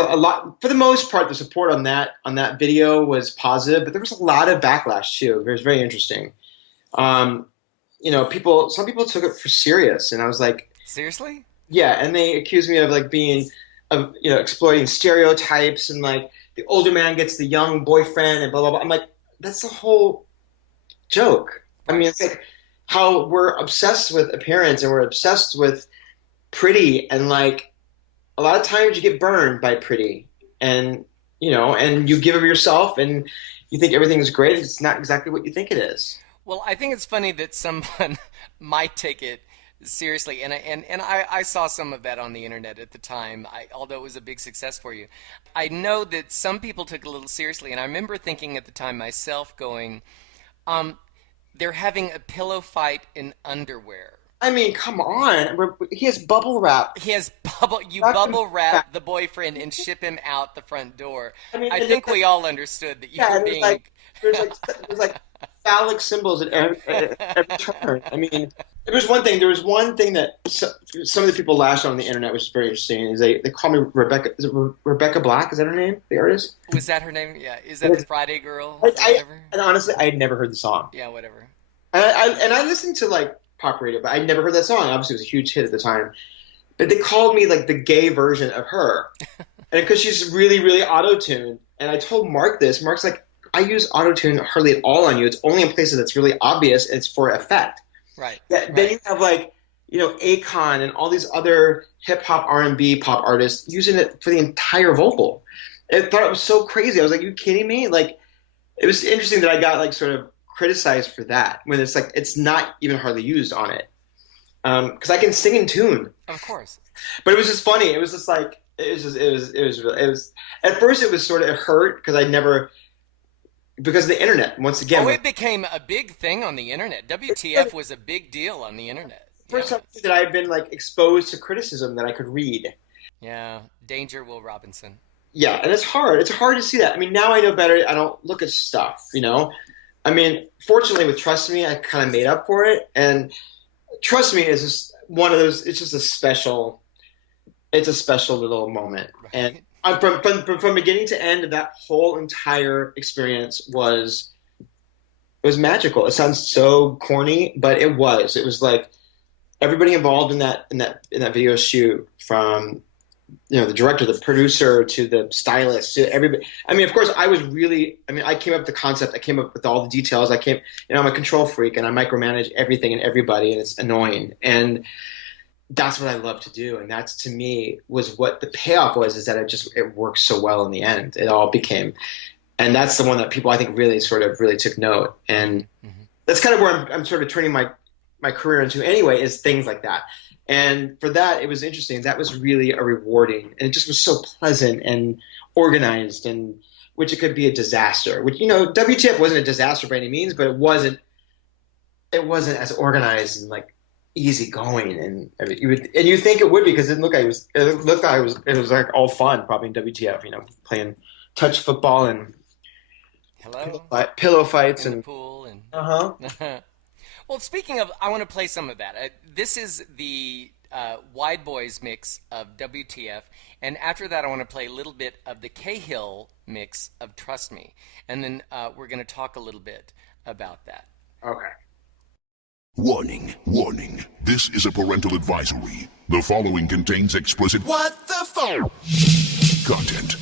for the most part, the support on that video was positive, but there was a lot of backlash too. It was very interesting. Some people took it for serious, and I was like, Seriously? yeah, and they accused me of like exploiting stereotypes, and like the older man gets the young boyfriend and blah blah blah. I'm like, that's the whole joke. I mean, it's like how we're obsessed with appearance, and we're obsessed with pretty, and like a lot of times you get burned by pretty, and and you give of yourself, and you think everything's great. It's not exactly what you think it is. Well, I think it's funny that someone might take it seriously, and I saw some of that on the internet at the time. Although it was a big success for you, I know that some people took it a little seriously, and I remember thinking at the time myself, going, they're having a pillow fight in underwear. I mean, come on. He has bubble wrap. He has bubble wrap the boyfriend and ship him out the front door. I mean, I think we all understood that you yeah, were and being. there's like phallic symbols at every turn. I mean, there was one thing that some of the people lashed on the internet, which is very interesting. Is they call me Rebecca? Is it Rebecca Black? Is that her name? The artist? Was that her name? Yeah. Is that the Friday Girl? And honestly, I had never heard the song. Yeah, whatever. And I listened to like pop radio, but I'd never heard that song. Obviously, it was a huge hit at the time. But they called me like the gay version of her, and because she's really, really auto-tuned. And I told Mark this. Mark's like, I use auto-tune hardly at all on you. It's only in places that's really obvious, and it's for effect. Right. Then you have like, Akon and all these other hip hop, R&B pop artists using it for the entire vocal. I thought it was so crazy. I was like, you kidding me? Like, it was interesting that I got like sort of criticized for that when it's like it's not even hardly used on it, because I can sing in tune. Of course. But it was just funny. It was just like it was at first it was sort of, it hurt because of the internet once again. Oh, it became a big thing on the internet. WTF was a big deal on the internet. First time that I've been like exposed to criticism that I could read. Yeah, Danger Will Robinson. Yeah, and it's hard. It's hard to see that. I mean, now I know better. I don't look at stuff, I mean, fortunately with Trust Me, I kind of made up for it. And Trust Me is just one of those, it's a special little moment. Right. And from beginning to end, that whole entire experience was magical. It sounds so corny, but it was. It was like everybody involved in that video shoot, from the director, the producer, to the stylist, to everybody. I mean, of course, I came up with the concept. I came up with all the details. I'm a control freak, and I micromanage everything and everybody, and it's annoying. And that's what I love to do. And that's, to me, was what the payoff was, is that it worked so well in the end. It all became, and that's the one that people, I think, really took note. And that's kind of where I'm sort of turning my career into anyway, is things like that. And for that, it was interesting. That was really a rewarding, and it just was so pleasant and organized, and which it could be a disaster. Which, WTF wasn't a disaster by any means, but it wasn't as organized and like easygoing, and you think it would be, because it looked like it was like all fun probably in WTF, playing touch football and pillow fights in and the pool and Well, speaking of, I want to play some of that. This is the Wide Boys mix of WTF, and after that I want to play a little bit of the Cahill mix of Trust Me, and then we're going to talk a little bit about that. Okay. Warning, warning. This is a parental advisory. The following contains explicit What the fuck? content.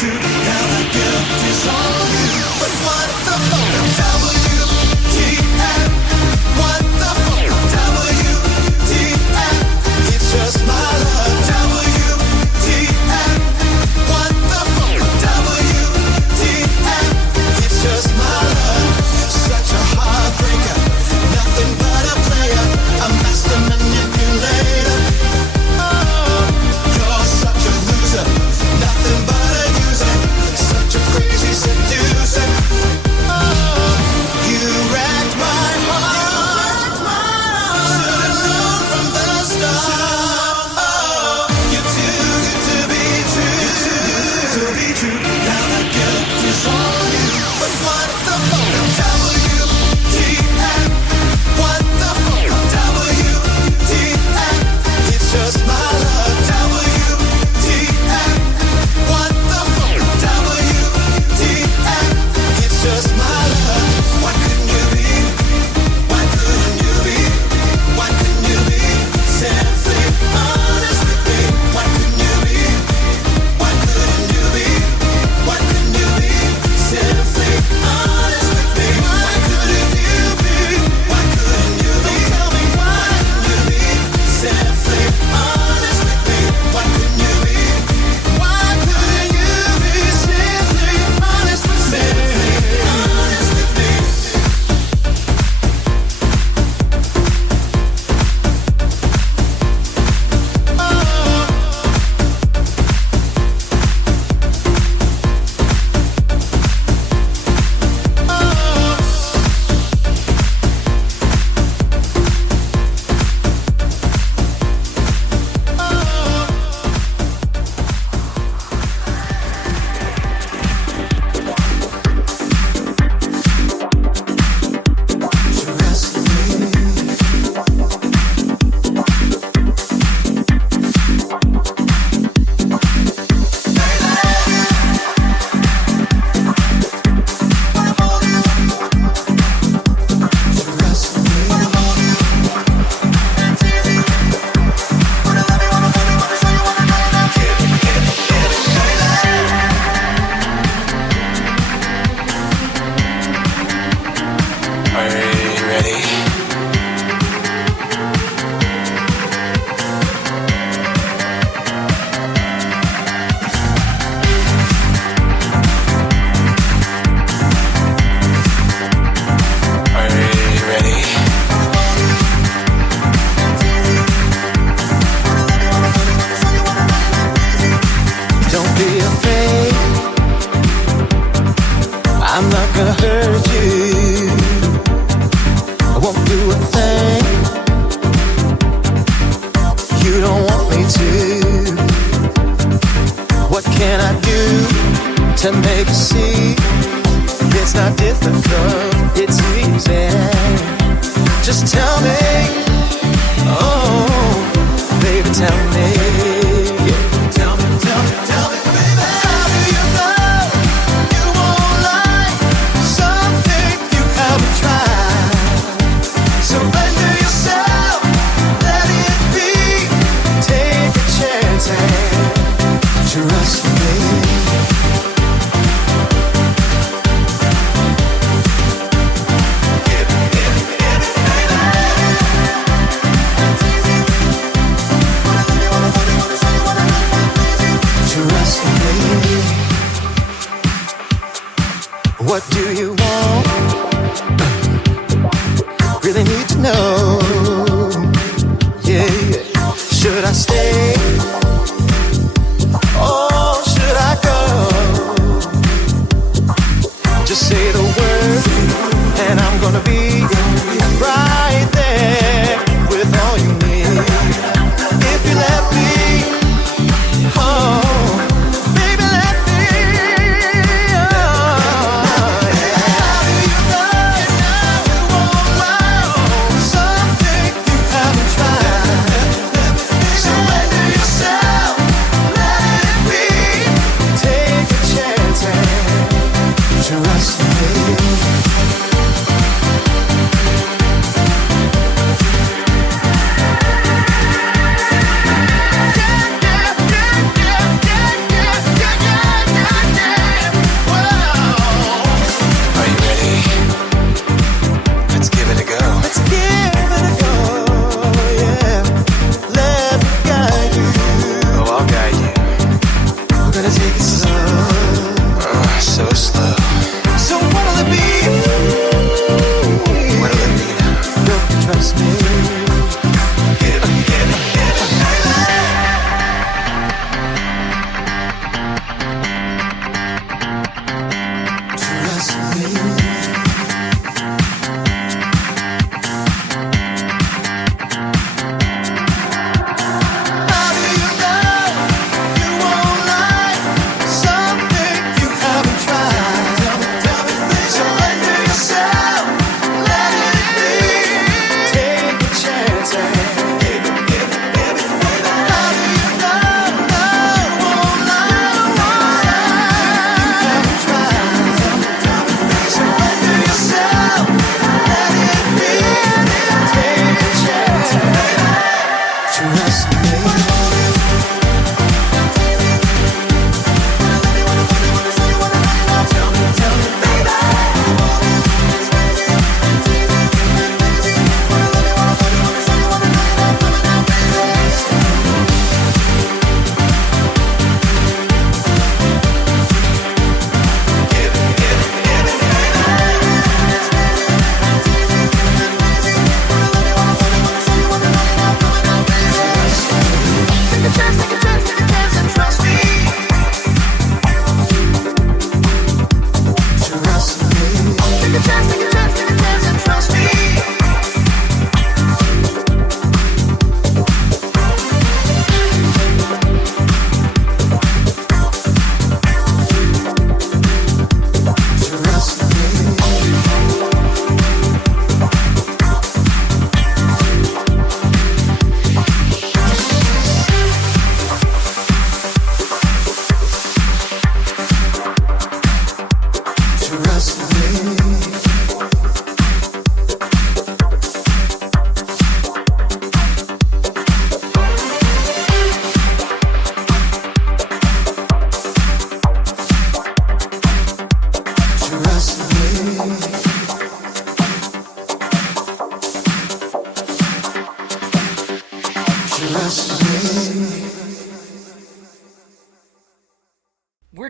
true. Now the guilt is on you. But what the fuck? WTF? What the fuck? WTF? It's just my love. WTF? What the fuck? WTF? It's just my love. Such a heartbreaker. Nothing but a player. A master manipulator. Oh, you're such a loser. Nothing but a user. Such a crazy seducer. Oh, you wrecked my heart. Should've known from the start. Oh, you're too good to be true. To be true. Now the guilt is on you. But what the fuck? WTF? What the fuck? WTF? It's just my love. WTF? What the fuck? WTF? It's just my love. Why couldn't you be? Why couldn't you be? Why couldn't you be simply honest with me? Why couldn't you be? Why couldn't you be? Why couldn't you be simply honest with me? Why couldn't you be? Why couldn't you be? Tell me why couldn't you be simply honest with me? Why couldn't you be? Why couldn't you be simply honest with me? Honest with me. Don't be afraid. I'm not gonna hurt you. I won't do a thing you don't want me to. What can I do to make you see? It's not difficult, it's easy. Just tell me, oh, baby, tell me. Tell me, baby. How do you know you won't like something you haven't tried? Surrender yourself, let it be. Take a chance and trust me. Trust me. What do you want? Really need to know. Yeah, yeah. Should I stay? Or should I go? Just say the word, and I'm gonna be right there with all you need. If you let me, oh, baby, let me. Oh, yeah. How do you know you won't like something you haven't tried? Surrender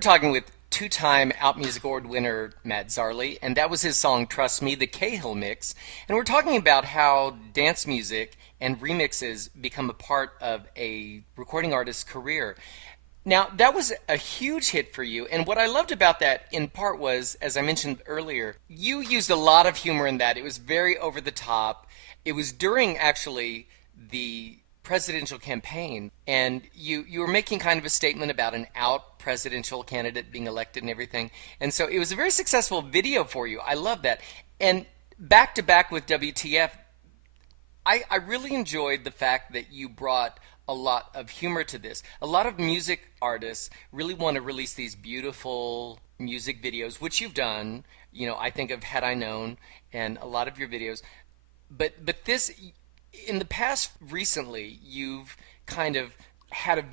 were talking with two-time OutMusic Award winner Matt Zarley, and that was his song Trust Me, the Cahill mix. And we're talking about how dance music and remixes become a part of a recording artist's career. Now, that was a huge hit for you, and what I loved about that in part was, as I mentioned earlier, you used a lot of humor in that. It was very over the top. It was during, actually, the presidential campaign, and you were making kind of a statement about an out presidential candidate being elected and everything. And so it was a very successful video for you. I love that. And back to back with WTF, I really enjoyed the fact that you brought a lot of humor to this. A lot of music artists really want to release these beautiful music videos, which you've done. You know, I think of Had I Known and a lot of your videos. But this, in the past recently, you've kind of had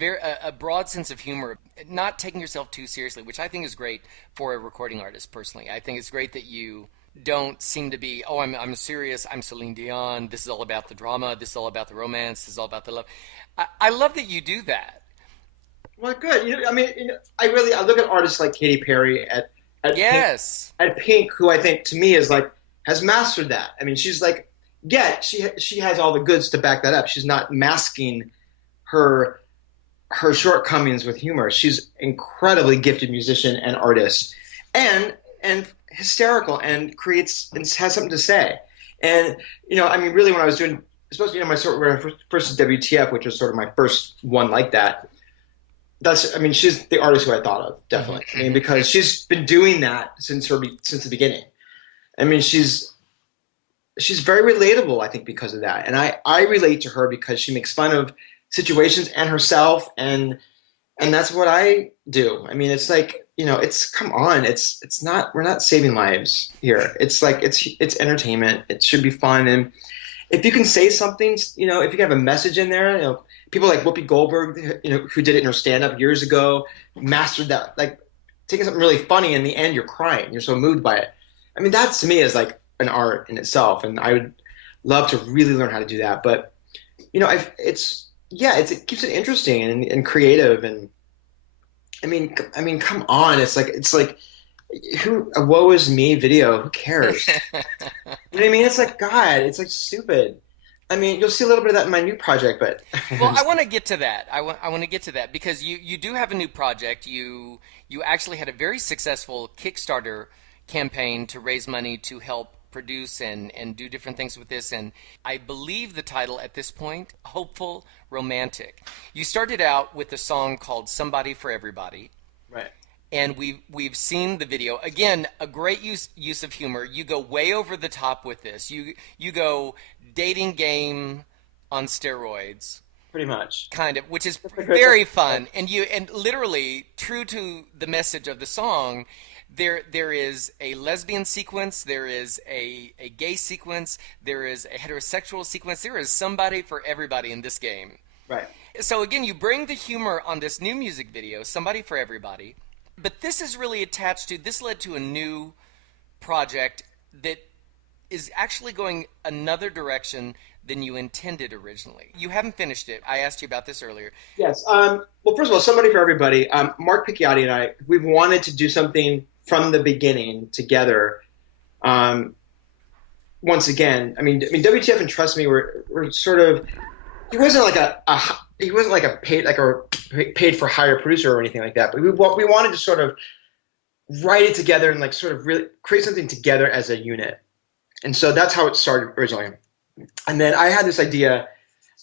a broad sense of humor, not taking yourself too seriously, which I think is great for a recording artist personally. I think it's great that you don't seem to be, oh, I'm serious, I'm Celine Dion, this is all about the drama, this is all about the romance, this is all about the love. I love that you do that. Well, good. I mean, I look at artists like Katy Perry at Yes. Pink, who I think to me is like has mastered that. I mean, she's like, yeah, she has all the goods to back that up. She's not masking her shortcomings with humor. She's incredibly gifted musician and artist, and hysterical, and creates and has something to say. And I mean, really, when I was doing, especially when I first did WTF, which was sort of my first one like that. I mean, she's the artist who I thought of, definitely. I mean, because she's been doing that since the beginning. I mean, she's very relatable, I think, because of that. And I relate to her because she makes fun of situations and herself, and that's what I do. I mean, it's like, come on, it's not, we're not saving lives here. It's like, it's entertainment. It should be fun. And if you can say something, if you can have a message in there, people like Whoopi Goldberg, who did it in her stand-up years ago, mastered that, like taking something really funny, in the end you're crying, you're so moved by it. I mean, that to me is like an art in itself, and I would love to really learn how to do that. But it keeps it interesting and creative. And I mean, come on, it's like a woe is me video. Who cares? You know what I mean? It's like, God, it's like stupid. I mean, you'll see a little bit of that in my new project, but well, I want to get to that. I want to get to that because you do have a new project. You actually had a very successful Kickstarter campaign to raise money to help produce and do different things with this. And I believe the title at this point, Hopeful Romantic. You started out with a song called Somebody for Everybody. right. And we've seen the video. Again, a great use of humor. You go way over the top with this. You go dating game on steroids. Pretty much. Kind of, which is very fun. And literally true to the message of the song, there is a lesbian sequence, there is a gay sequence, there is a heterosexual sequence, there is somebody for everybody in this game. Right. So again, you bring the humor on this new music video, Somebody for Everybody. But this is really attached to, this led to a new project that is actually going another direction than you intended originally. You haven't finished it. I asked you about this earlier. Yes. Well, first of all, Somebody for Everybody. Mark Picchiotti and I, we've wanted to do something from the beginning together. Once again, I mean, WTF and Trust Me were sort of. He wasn't like a paid for hire producer or anything like that. But we wanted to sort of write it together and like sort of really create something together as a unit. And so that's how it started originally. And then I had this idea.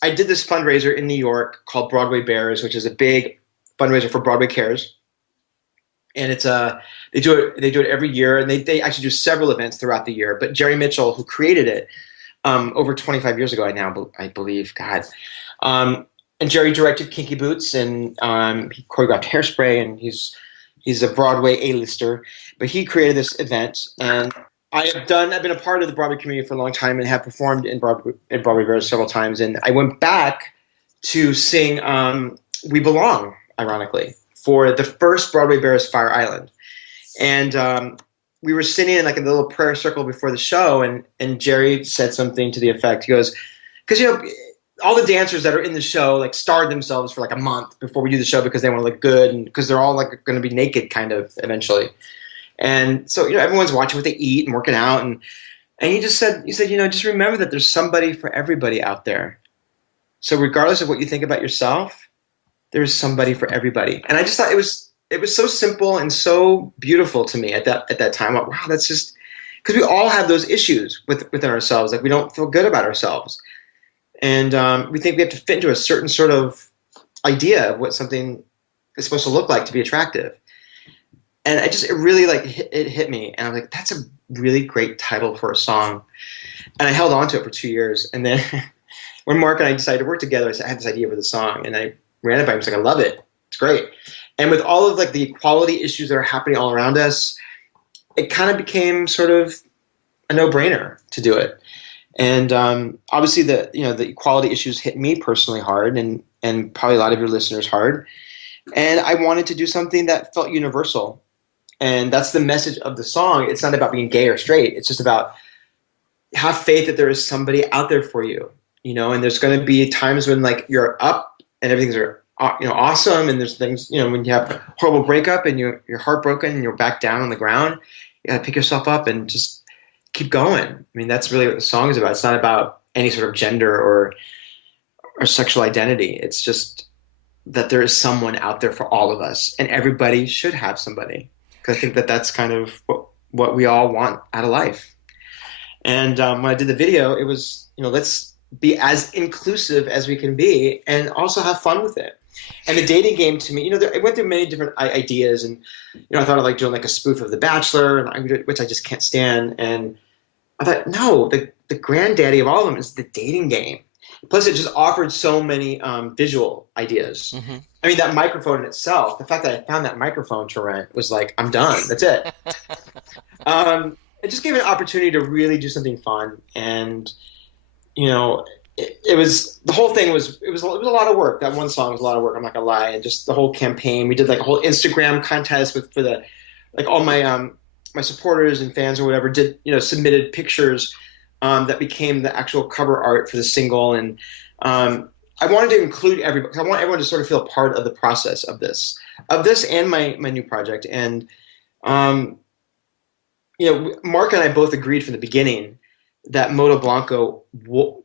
I did this fundraiser in New York called Broadway Bears, which is a big fundraiser for Broadway Cares. And it's they do it every year, and they actually do several events throughout the year. But Jerry Mitchell, who created it over 25 years ago, I believe, God. And Jerry directed Kinky Boots, and he choreographed Hairspray, and he's a Broadway A-lister. But he created this event, and I've been a part of the Broadway community for a long time and have performed in Broadway Bears several times. And I went back to sing We Belong, ironically, for the first Broadway Bears Fire Island. And we were sitting in like a little prayer circle before the show, and Jerry said something to the effect. He goes, because all the dancers that are in the show like starve themselves for like a month before we do the show because they want to look good and because they're all like going to be naked kind of eventually. And so, everyone's watching what they eat and working out. And he said, just remember that there's somebody for everybody out there. So regardless of what you think about yourself, there's somebody for everybody. And I just thought it was so simple and so beautiful to me at that time. Wow, that's just because we all have those issues within ourselves. Like we don't feel good about ourselves. And we think we have to fit into a certain sort of idea of what something is supposed to look like to be attractive. And it really like it hit me. And I'm like, that's a really great title for a song. And I held on to it for 2 years. And then when Mark and I decided to work together, I said, I have this idea for the song. And I ran it by him. I was like, I love it. It's great. And with all of like the equality issues that are happening all around us, it kind of became sort of a no-brainer to do it. And obviously the equality issues hit me personally hard and probably a lot of your listeners hard. And I wanted to do something that felt universal. And that's the message of the song. It's not about being gay or straight. It's just about have faith that there is somebody out there for you, and there's going to be times when like you're up and everything's awesome. And there's things, when you have a horrible breakup and you're heartbroken and you're back down on the ground, you got to pick yourself up and just keep going. I mean, that's really what the song is about. It's not about any sort of gender or sexual identity. It's just that there is someone out there for all of us, and everybody should have somebody. Because I think that that's kind of what we all want out of life. And when I did the video, it was, let's be as inclusive as we can be and also have fun with it. And the dating game to me, it went through many different ideas. And, I thought of like doing like a spoof of The Bachelor, which I just can't stand. And I thought, no, the granddaddy of all of them is the dating game. Plus, it just offered so many visual ideas. Mm-hmm. I mean, that microphone in itself, the fact that I found that microphone to rent was like, I'm done. That's it. It just gave me an opportunity to really do something fun. And, it was, the whole thing was, it was a lot of work. That one song was a lot of work. I'm not gonna lie. And just the whole campaign, we did like a whole Instagram contest for all my, my supporters and fans or whatever submitted pictures that became the actual cover art for the single. And I wanted to include everybody. I want everyone to sort of feel part of the process of this and my new project. And, Mark and I both agreed from the beginning that Moto Blanco,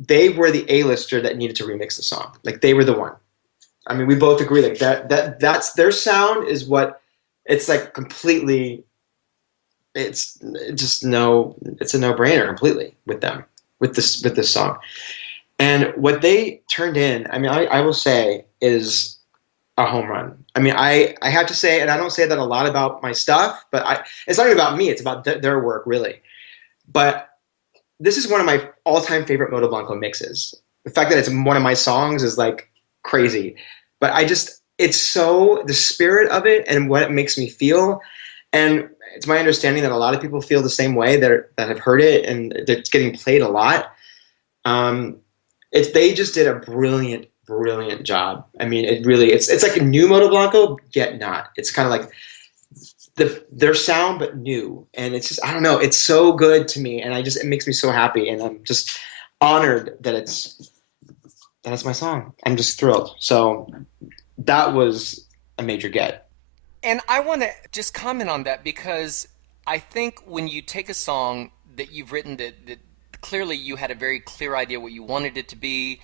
they were the A-lister that needed to remix the song. Like they were the one. I mean, we both agree like that's their sound is what it's like completely. It's a no-brainer completely with them, with this song. And what they turned in, I mean, I will say is a home run. I mean, I have to say, and I don't say that a lot about my stuff, but it's not even about me. It's about their work, really. But this is one of my all-time favorite Moto Blanco mixes. The fact that it's one of my songs is like crazy. But it's so, the spirit of it and what it makes me feel. And it's my understanding that a lot of people feel the same way that have heard it, and it's getting played a lot. They just did a brilliant job. I mean, it really, it's like a new Moto Blanco, yet not. It's kind of like their sound, but new. And it's just, I don't know, it's so good to me. And it makes me so happy. And I'm just honored that it's my song. I'm just thrilled. So that was a major get. And I want to just comment on that because I think when you take a song that you've written that clearly you had a very clear idea what you wanted it to be,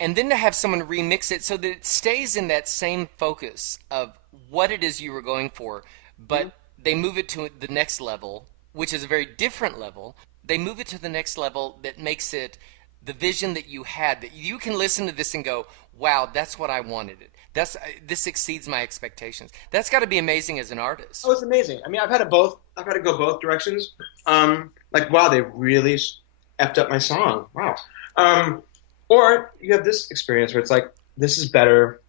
and then to have someone remix it so that it stays in that same focus of what it is you were going for, but they move it to the next level, which is a very different level. They move it to the next level that makes it the vision that you had, that you can listen to this and go, wow, that's what I wanted it. This exceeds my expectations. That's got to be amazing as an artist. Oh, it's amazing. I mean, I've had to go both directions. Like, wow, they really effed up my song. Wow. Or you have this experience where it's like, this is better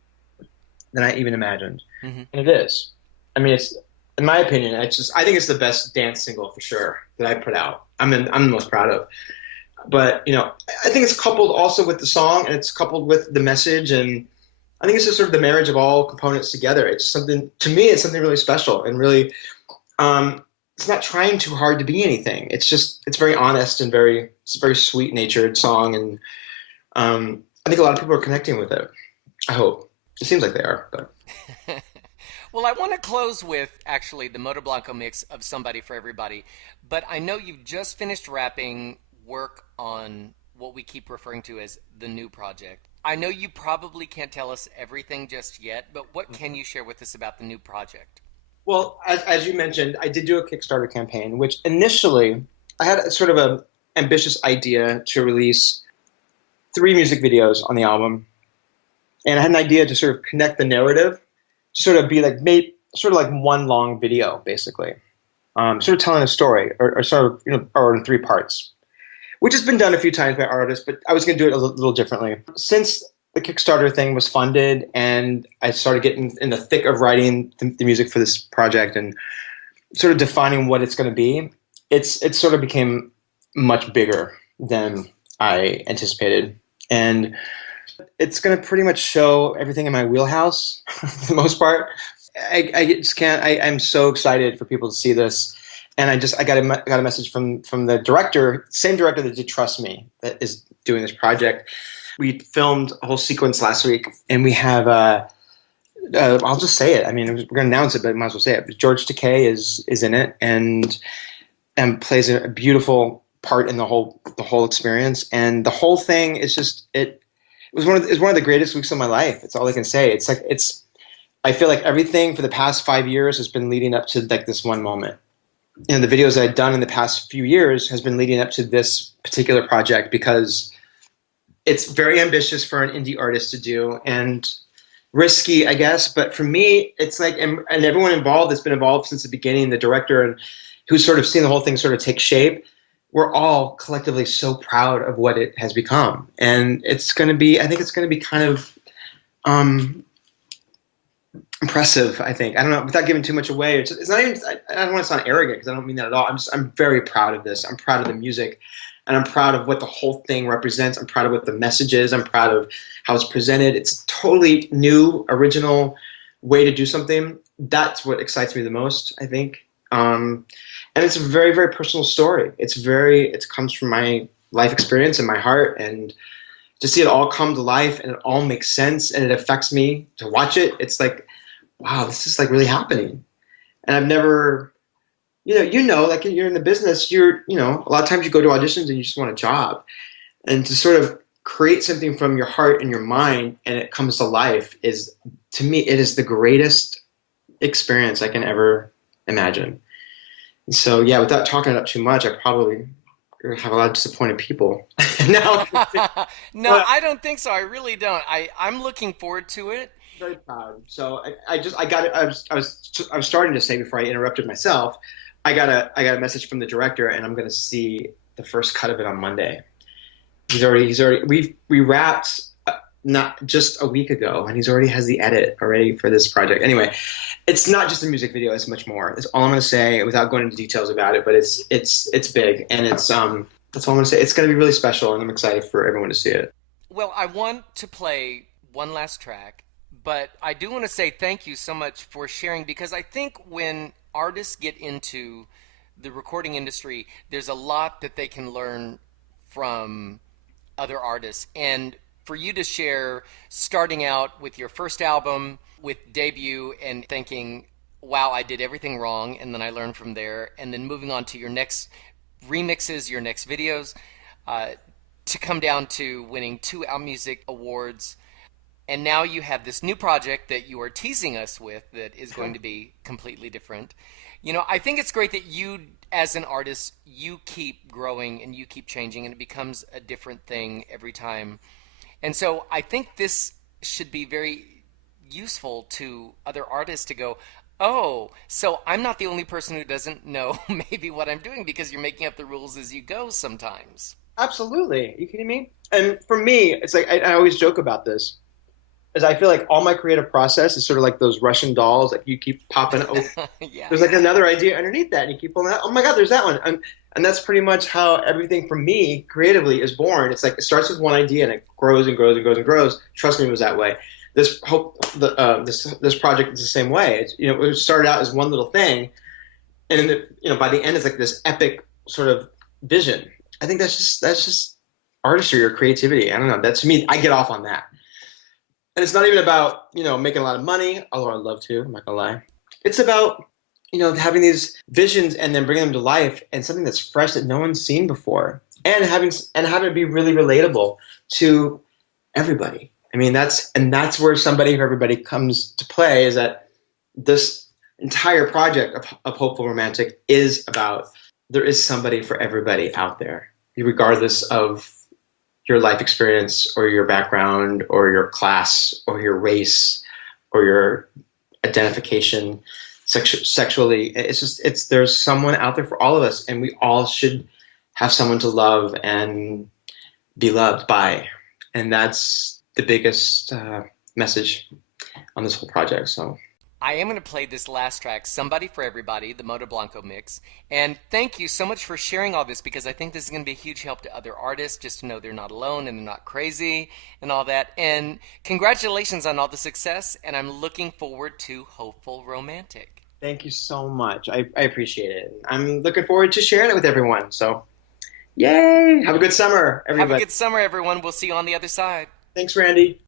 than I even imagined. Mm-hmm. And it is. I mean, it's, in my opinion, I think it's the best dance single for sure that I put out. I'm the most proud of. But, I think it's coupled also with the song, and it's coupled with the message, and I think it's just sort of the marriage of all components together. It's something, to me, it's something really special and really, it's not trying too hard to be anything. It's very honest and it's a very sweet natured song. And I think a lot of people are connecting with it. I hope. It seems like they are, but Well, I want to close with actually the Moto Blanco mix of Somebody for Everybody, but I know you've just finished wrapping work on what we keep referring to as the new project. I know you probably can't tell us everything just yet, but what can you share with us about the new project? well, as you mentioned, I did do a Kickstarter campaign, which initially I had a sort of a ambitious idea to release 3 music videos on the album, and I had an idea to sort of connect the narrative to sort of be like made sort of like one long video, basically, sort of telling a story, or sort of or in 3 parts, which has been done a few times by artists, but I was going to do it a little differently. Since the Kickstarter thing was funded and I started getting in the thick of writing the music for this project and sort of defining what it's going to be, it sort of became much bigger than I anticipated. And it's going to pretty much show everything in my wheelhouse for the most part. I just can't. I'm so excited for people to see this, and I got a message from the director, same director that did Trust Me, that is doing this project. We filmed a whole sequence last week, and we have I'll just say it. I mean, we're going to announce it, but I might as well say it. George Takei is in it, and plays a beautiful part in the whole experience, and the whole thing is just it. It was one of the greatest weeks of my life. It's all I can say. I feel like everything for the past 5 years has been leading up to like this one moment. The videos I've done in the past few years has been leading up to this particular project because it's very ambitious for an indie artist to do and risky, I guess. But for me, it's like, and everyone involved that's been involved since the beginning, the director and who's sort of seen the whole thing sort of take shape, we're all collectively so proud of what it has become. And I think it's going to be kind of impressive, I think. I don't know, without giving too much away. It's not even, I don't want to sound arrogant because I don't mean that at all. I'm very proud of this. I'm proud of the music, and I'm proud of what the whole thing represents. I'm proud of what the message is. I'm proud of how it's presented. It's a totally new, original way to do something. That's what excites me the most, I think. And it's a very, very personal story. It comes from my life experience and my heart, and to see it all come to life and it all makes sense and it affects me to watch it. It's like, wow, this is like really happening. And I've never, like you're in the business, a lot of times you go to auditions and you just want a job, and to sort of create something from your heart and your mind and it comes to life is, to me, it is the greatest experience I can ever imagine. So yeah, without talking it up too much, I probably have a lot of disappointed people. No, No, I don't think so. I really don't. I'm looking forward to it. very proud. So I got it. I was starting to say before I interrupted myself. I got a message from the director, and I'm going to see the first cut of it on Monday. We wrapped not just a week ago, and he's already has the edit already for this project. Anyway, it's not just a music video; it's much more. That's all I'm going to say without going into details about it. But it's big, and that's all I'm going to say. It's going to be really special, and I'm excited for everyone to see it. Well, I want to play one last track, but I do want to say thank you so much for sharing, because I think when artists get into the recording industry, there's a lot that they can learn from other artists. And for you to share starting out with your first album, with debut, and thinking, wow, I did everything wrong, and then I learned from there, and then moving on to your next remixes, your next videos, to come down to winning 2 OutMusic Awards, and now you have this new project that you are teasing us with that is going to be completely different. I think it's great that you, as an artist, you keep growing and you keep changing, and it becomes a different thing every time. And so I think this should be very useful to other artists to go, oh, so I'm not the only person who doesn't know maybe what I'm doing, because you're making up the rules as you go sometimes. Absolutely. Are you kidding me? And for me, it's like I always joke about this, is I feel like all my creative process is sort of like those Russian dolls that you keep popping open. Yeah. There's like another idea underneath that, and you keep pulling that. Oh my God, there's that one. And that's pretty much how everything for me creatively is born. It's like it starts with one idea and it grows and grows and grows and grows. Trust me, it was that way. This project is the same way. It started out as one little thing, and by the end it's like this epic sort of vision. I think that's just artistry or creativity. I don't know. That to me, I get off on that. And it's not even about, making a lot of money, although I'd love to, I'm not gonna lie. It's about, having these visions and then bringing them to life and something that's fresh that no one's seen before. And having it be really relatable to everybody. I mean, that's where Somebody for Everybody comes to play, is that this entire project of Hopeful Romantic is about, there is somebody for everybody out there, regardless of your life experience or your background or your class or your race or your identification sexually. There's someone out there for all of us, and we all should have someone to love and be loved by. And that's the biggest message on this whole project. So I am going to play this last track, Somebody for Everybody, the Moto Blanco mix. And thank you so much for sharing all this, because I think this is going to be a huge help to other artists, just to know they're not alone and they're not crazy and all that. And congratulations on all the success, and I'm looking forward to Hopeful Romantic. thank you so much. I appreciate it. I'm looking forward to sharing it with everyone. So yay! Have a good summer, everybody. Have a good summer, everyone. We'll see you on the other side. Thanks, Randy.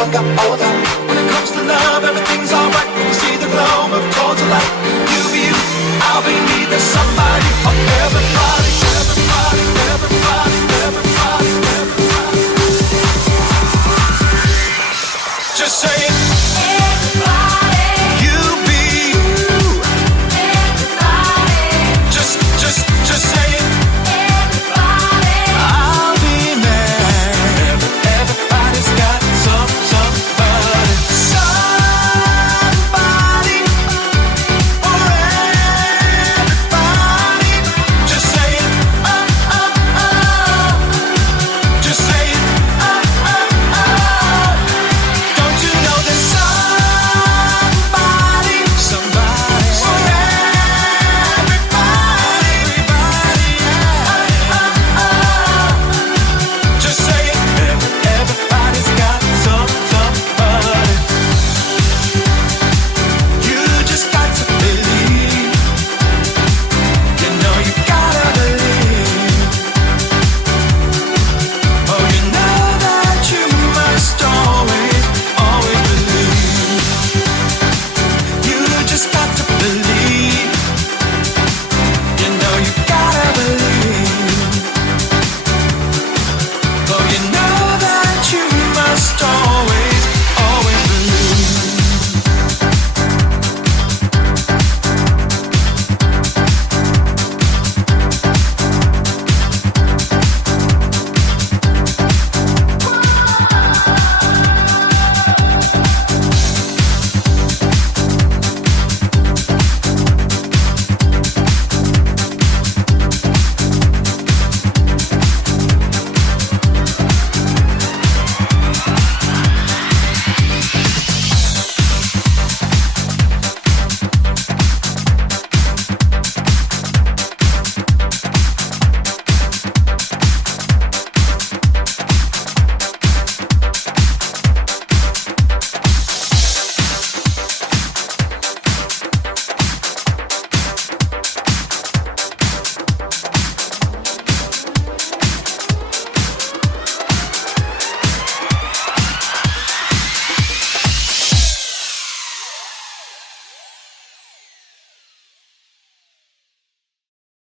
younger, older. When it comes to love, everything's alright. When you see the glow of total light, you be you, I'll be me. There's somebody for everybody, everybody, everybody, everybody, everybody. Just say it.